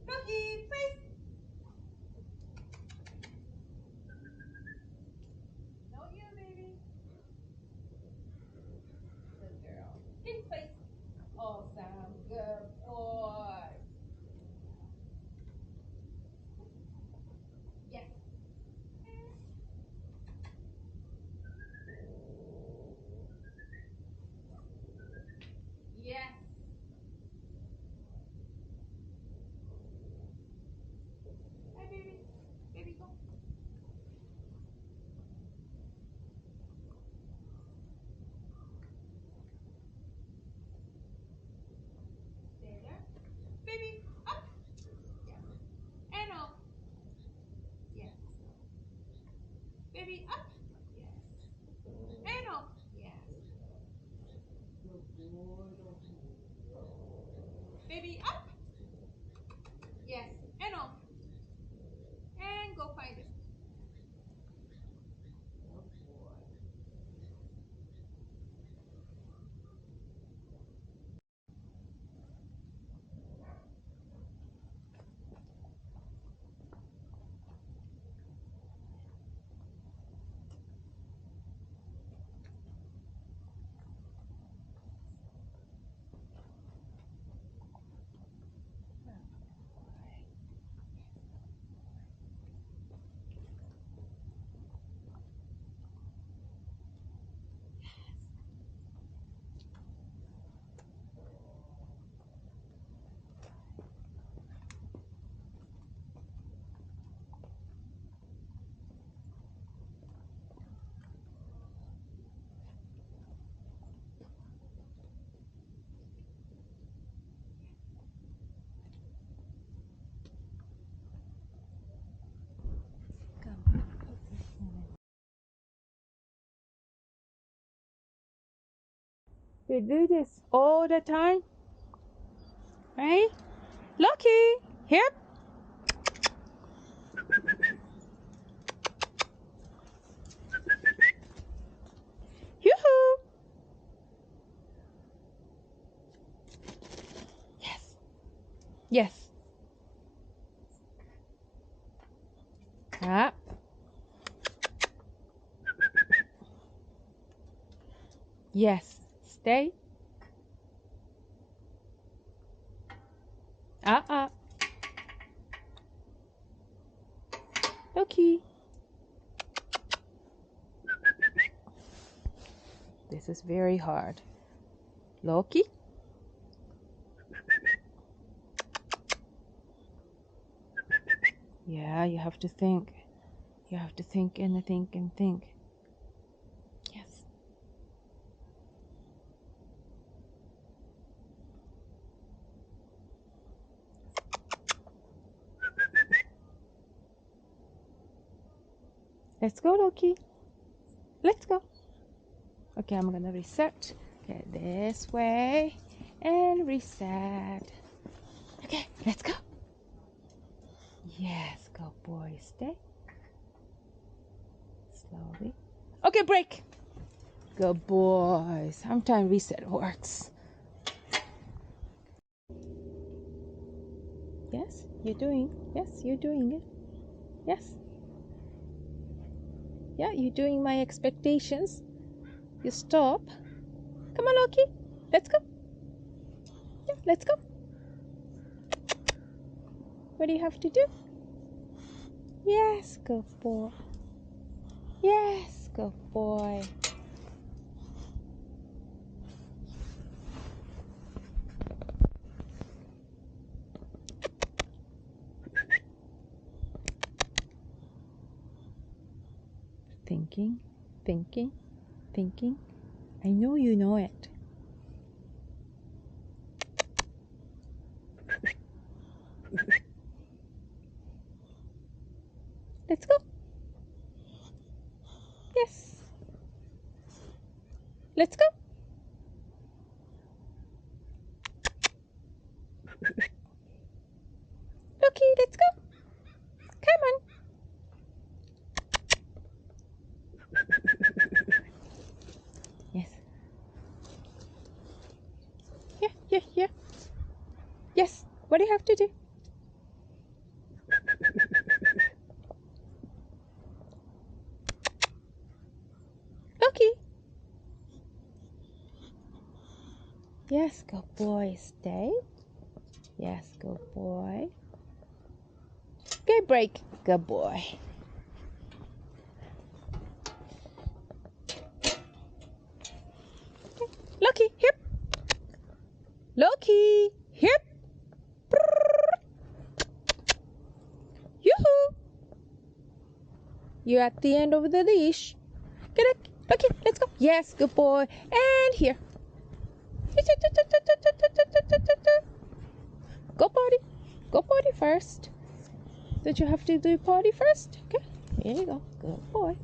Loki, place. No, you, baby. Good girl. Keep place. Awesome. Good boy. Yes. Yes. Hi, baby. Baby, go. Stay there. Baby, up. Yes. And off. Yes. Baby, up. Yes. And off. Yes. Good boy. Baby, up. Yes. And off. And go find it. Good boy. We do this all the time, right? Loki, here. Yoo-hoo. Yes. Yes. Up. Yes. Stay. Up. Loki. This is very hard. Loki. Yeah, you have to think. You have to think and think and think. Yes. Let's go, Loki. Let's go. Okay, I'm gonna reset. Okay, this way and reset. Okay, let's go. Yes, go boy. Stay. Slowly. Okay, break. Good boy. Sometimes reset works. Yes, you're doing. Yes, you're doing it. Yes. Yeah, you're doing my expectations. You stop. Come on, Loki. Let's go. Yeah, let's go. What do you have to do? Yes, good boy. Yes, good boy. Thinking, thinking, thinking. I know you know it. Let's go. Yes. Let's go. Loki, let's go. Come on. have to do. Loki. Yes, good boy. Stay. Yes, good boy. Good break. Good boy. Loki, hip. Loki, hip. Yoo-hoo. You're at the end of the leash. Get it. Loki, let's go. Yes, good boy. And here. Go potty. Go potty first. Did you have to do potty first? Okay. Here you go. Good boy.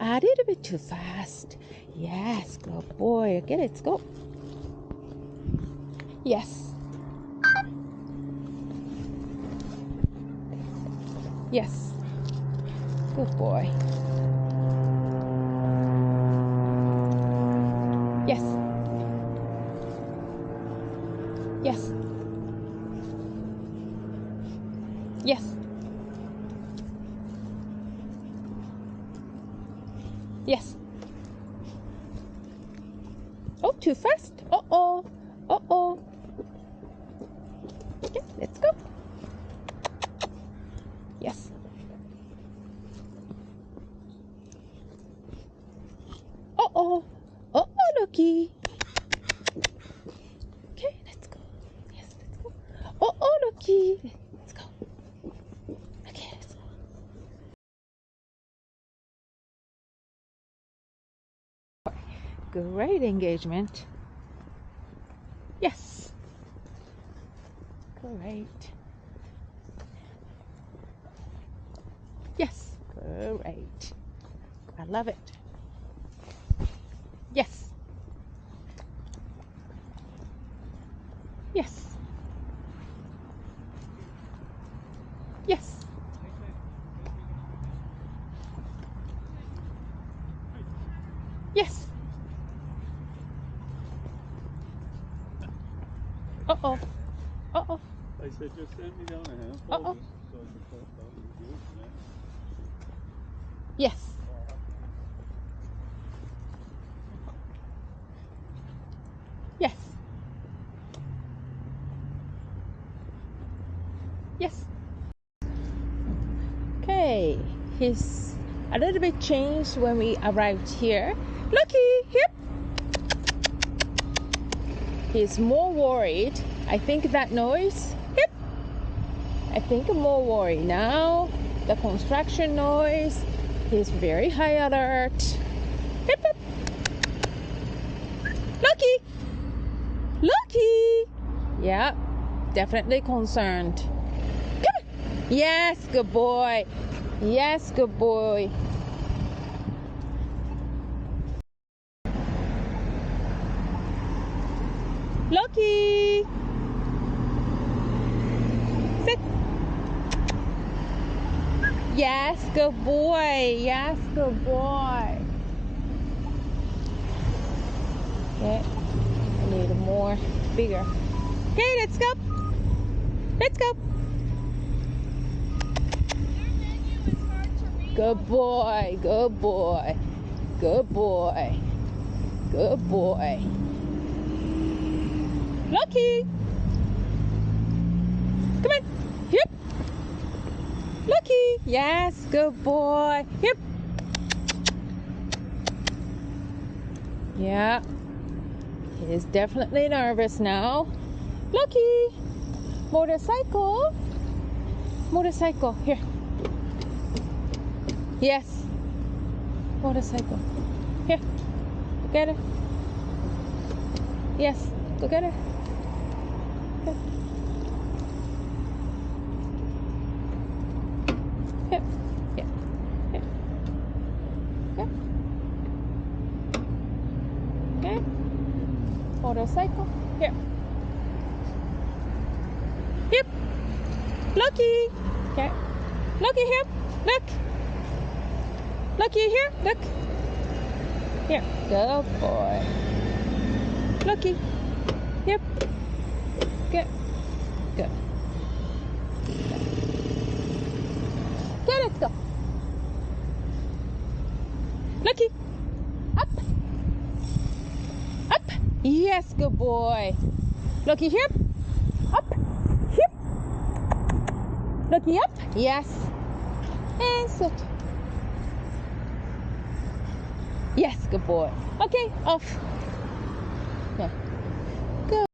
A little bit too fast. Yes, good boy. Okay, let's go. Yes. Yes. Good boy. Yes. Yes. Yes. Yes. Oh, too fast. Uh-oh. Uh-oh. Okay, let's go. Yes. Uh-oh. Uh-oh, Loki. Okay, let's go. Yes, let's go. Uh-oh, Loki. Let's go. Okay, let's go. Great engagement. Yes. Great. Yes. Great. I love it. Yes. Yes. Yes. Yes. Uh-oh. Uh-oh. They said just send me down a half. Uh-oh. So I could talk about it. Yes. Yes. Yes. Okay. He's a little bit changed when we arrived here. Loki, hip. He's more worried. I think that noise, hip. I think more worried now. The construction noise. He's very high alert. Hip, hip. Loki. Loki. Yeah, definitely concerned. Come on. Yes, good boy. Yes, good boy. Loki. Sit. Yes, good boy. Yes, good boy. Okay, I need more, bigger. Okay, let's go. Let's go. Good boy, good boy, good boy, good boy. Loki! Come on, hip. Loki, yes, good boy, hip. Yeah, he's definitely nervous now. Loki, motorcycle, motorcycle, here. Yes. Motorcycle. Here. Go get it. Yes. Go get it. Here. Here. Here. Here. Here. Okay. Motorcycle. Here. Hip. Loki. Okay. Loki, hip. Look. Look, you here? Look. Here. Good boy. Looky. Yep. Good. Good. Okay, let's go. Loki. Up. Up. Yes, good boy. Loki, hip. Up. Hip. Loki, up. Yes. And sit. Yes, good boy. Okay, off. Yeah. Go.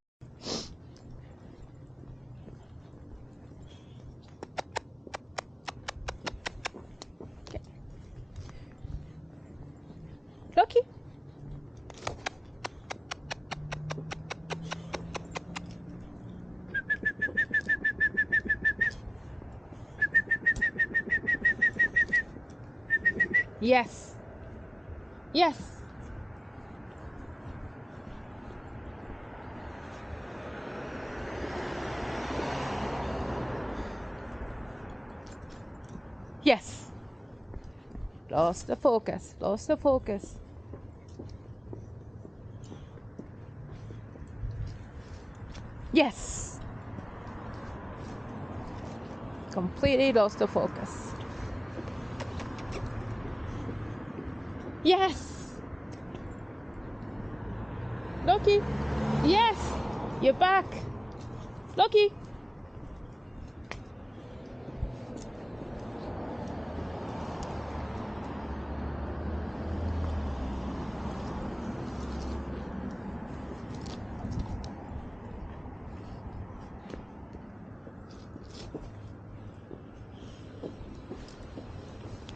Okay. Loki. Yes. Yes. Yes. Lost the focus. Lost the focus. Yes. Completely lost the focus. Yes. Loki. Yes. You're back. Loki.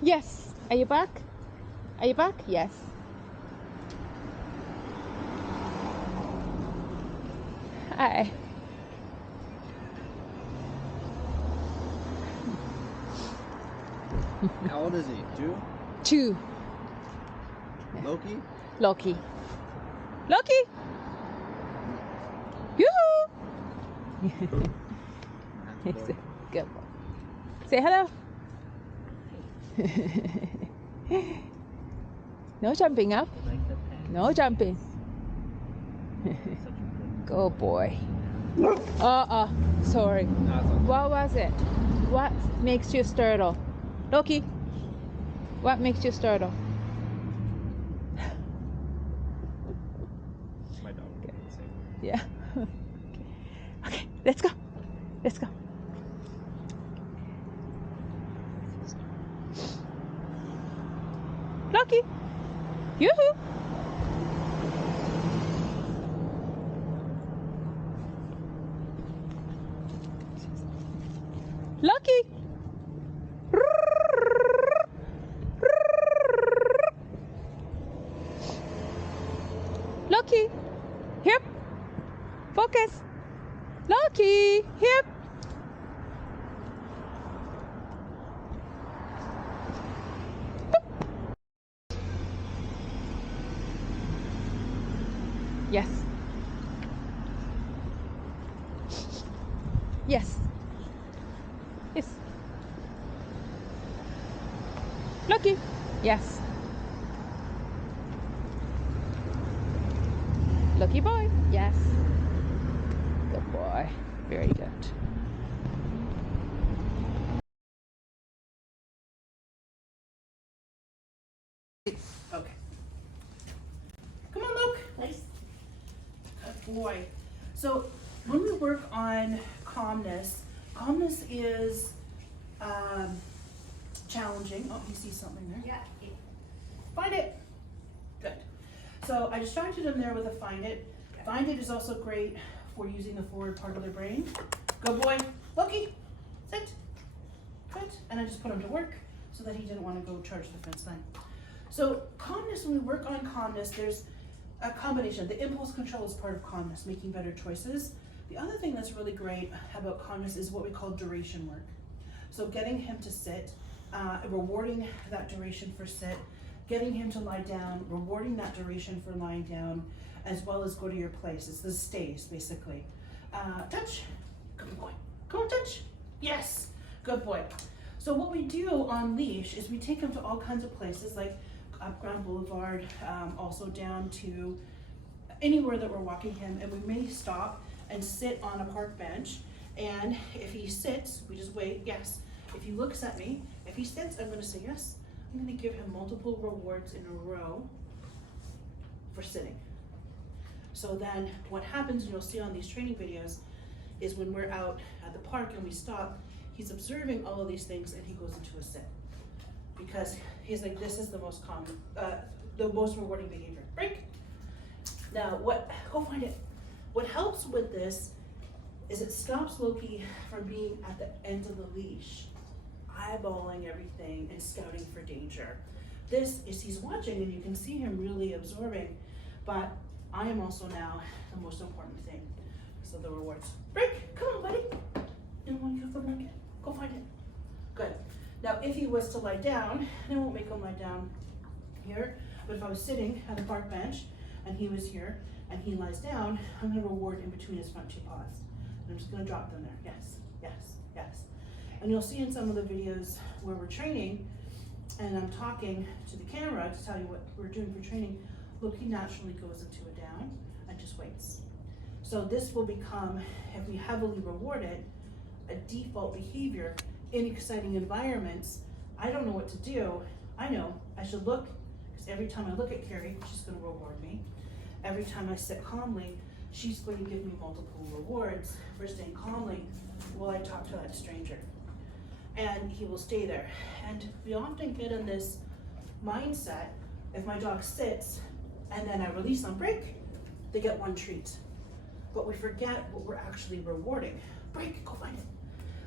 Yes. Are you back? Are you back? Yes. Hi. How old is he? 2? 2. Loki? Loki. Loki. Yoo-hoo. Good boy. Say hello. No jumping up. No jumping. Go boy. Sorry. What was it? What makes you startle? Loki. What makes you startle? My dog. Yeah. Okay, let's go. Let's go. Loki. Yoo-hoo. Loki. Loki. Hip. Focus. Loki. Hip. Yes. Yes. Yes. Loki. Yes. Lucky boy. Yes. Good boy. Very good. Okay. Come on, Luke. Nice. Good boy. So when we work on calmness, calmness is challenging. Oh, you see something there? Yeah. Find it. Good. So I distracted him there with a find it. Find it is also great for using the forward part of their brain. Good boy. Loki. Sit. Sit. And I just put him to work so that he didn't want to go charge the fence line. So calmness, when we work on calmness, there's a combination. The impulse control is part of calmness, making better choices. The other thing that's really great about calmness is what we call duration work. So getting him to sit, rewarding that duration for sit, getting him to lie down, rewarding that duration for lying down, as well as go to your place. It's the stays, basically. Touch. Good boy. Come on, touch. Yes. Good boy. So what we do on leash is we take him to all kinds of places, like up Grand Boulevard, also down to anywhere that we're walking him, and we may stop and sit on a park bench. And if he sits, we just wait, yes. If he looks at me, if he sits, I'm gonna say yes. I'm gonna give him multiple rewards in a row for sitting. So then what happens, and you'll see on these training videos, is when we're out at the park and we stop, he's observing all of these things and he goes into a sit. Because he's like, this is the most common, the most rewarding behavior. Break. Now, go find it. What helps with this is it stops Loki from being at the end of the leash, eyeballing everything and scouting for danger. This is, he's watching and you can see him really absorbing, but I am also now the most important thing. So the rewards. Break, come on, buddy. And when you have the blanket, go find it. Good. Now, if he was to lie down, and I won't make him lie down here, but if I was sitting at the park bench and he was here and he lies down, I'm gonna reward in between his front two paws. And I'm just gonna drop them there. Yes, yes, yes. And you'll see in some of the videos where we're training and I'm talking to the camera to tell you what we're doing for training, Loki naturally goes into a down and just waits. So this will become, if we heavily reward it, a default behavior in exciting environments. I don't know what to do. I know I should look, because every time I look at Carey, she's gonna reward me. Every time I sit calmly, she's going to give me multiple rewards for staying calmly while I talk to that stranger. And he will stay there. And we often get in this mindset, if my dog sits and then I release on break, they get one treat. But we forget what we're actually rewarding. Break, go find it.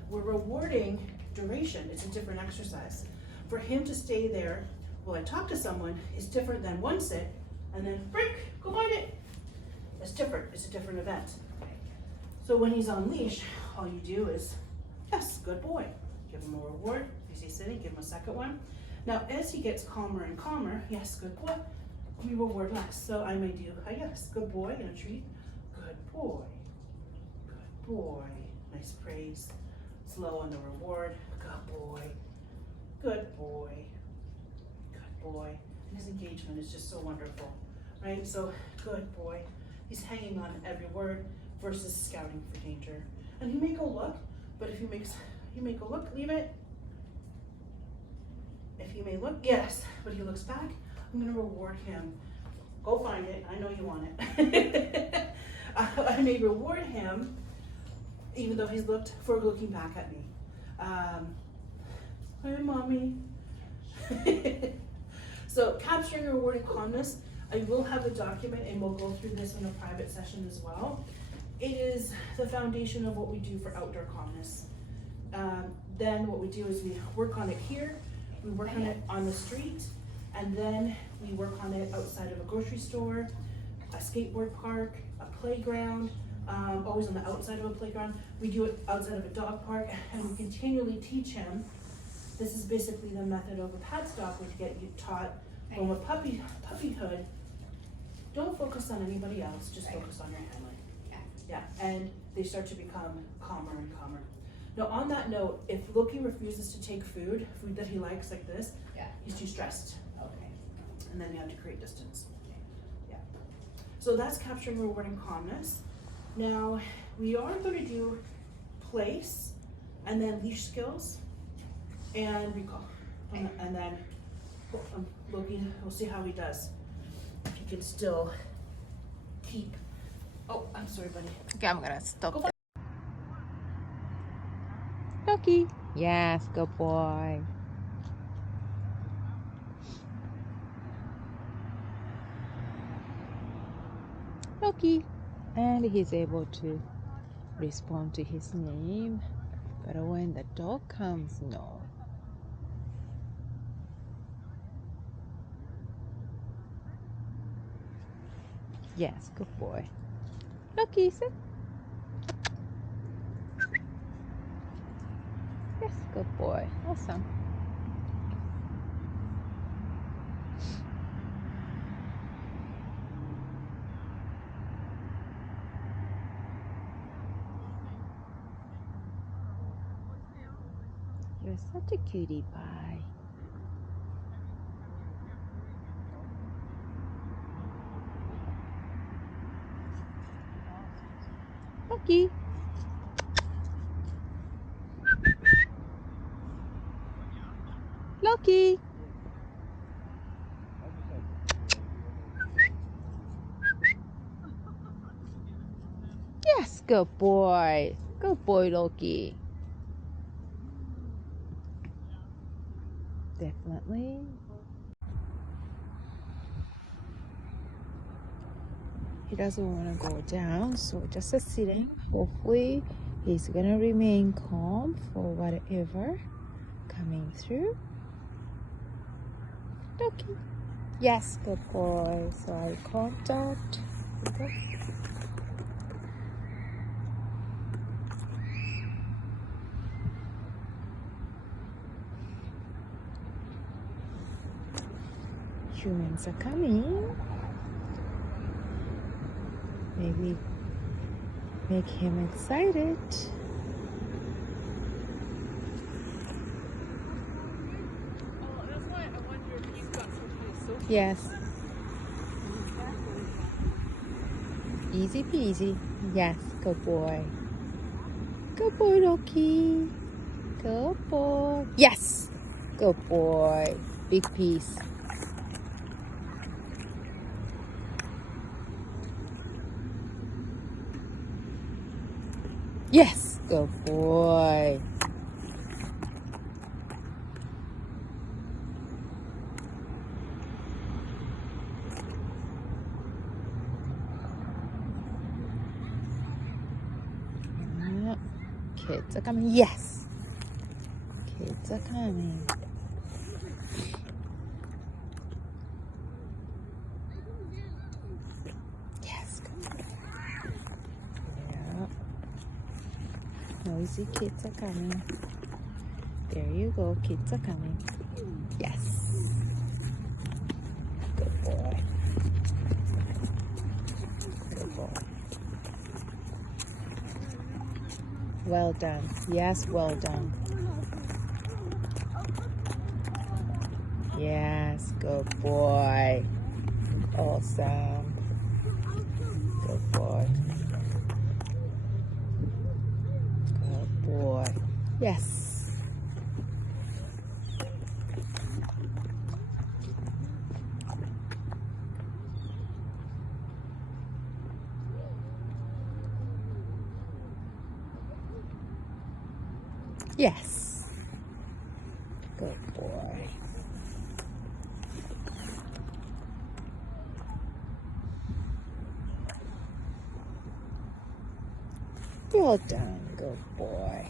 We're rewarding duration. It's a different exercise. For him to stay there while I talk to someone is different than one sit and then break, go find it. It's different, it's a different event. So when he's on leash, all you do is, yes, good boy. Give him a reward. If he's sitting, give him a second one. Now, as he gets calmer and calmer, yes, good boy, we reward less. So I may do a yes, good boy, and a treat. Good boy, good boy. Nice praise. Slow on the reward. Good boy, good boy, good boy. And his engagement is just so wonderful, right? So, good boy. He's hanging on every word versus scouting for danger. And he may go look, but if he may go look, leave it. If he may look, yes, but he looks back, I'm gonna reward him. Go find it, I know you want it. I may reward him, even though he's looked, for looking back at me. Hi, mommy. So capturing and rewarding calmness, I will have a document and we'll go through this in a private session as well. It is the foundation of what we do for outdoor calmness. Then what we do is we work on it here, we work on it on the street, and then we work on it outside of a grocery store, a skateboard park, a playground, always on the outside of a playground. We do it outside of a dog park, and we continually teach him. This is basically the method of a pad stop, which get you taught from a puppyhood. Don't focus on anybody else, just focus on your family. Yeah, and they start to become calmer and calmer. Now on that note, if Loki refuses to take food that he likes like this, he's too stressed. Okay. And then you have to create distance. Yeah. So that's capturing rewarding calmness. Now we are going to do place and then leash skills and recall. And then Loki, we'll see how he does. If he can still keep. Oh, I'm sorry, buddy. Okay, I'm gonna stop Go there. Loki. Yes, good boy. Loki. And he's able to respond to his name. But when the dog comes, no. Yes, good boy. Loki, sit. Yes, good boy. Awesome. You're such a cutie pie. Loki. Loki. Yes, good boy. Good boy, Loki. Definitely. He doesn't want to go down, so just sitting. Hopefully, he's gonna remain calm for whatever coming through. Loki. Yes, good boy. So eye contact. Here we go. Humans are coming. Maybe make him excited. Yes. Easy peasy. Yes, good boy. Good boy, Loki. Good boy. Yes. Good boy. Big piece. Yes. Good boy. Kids are coming. Yes. Kids are coming. Yes. Good. Yeah. Noisy kids are coming. There you go. Kids are coming. Yes. Good boy. Good boy. Well done. Yes, well done. Yes, good boy. Awesome. Good boy. Good boy. Yes. Yes. Good boy. Well done, good boy.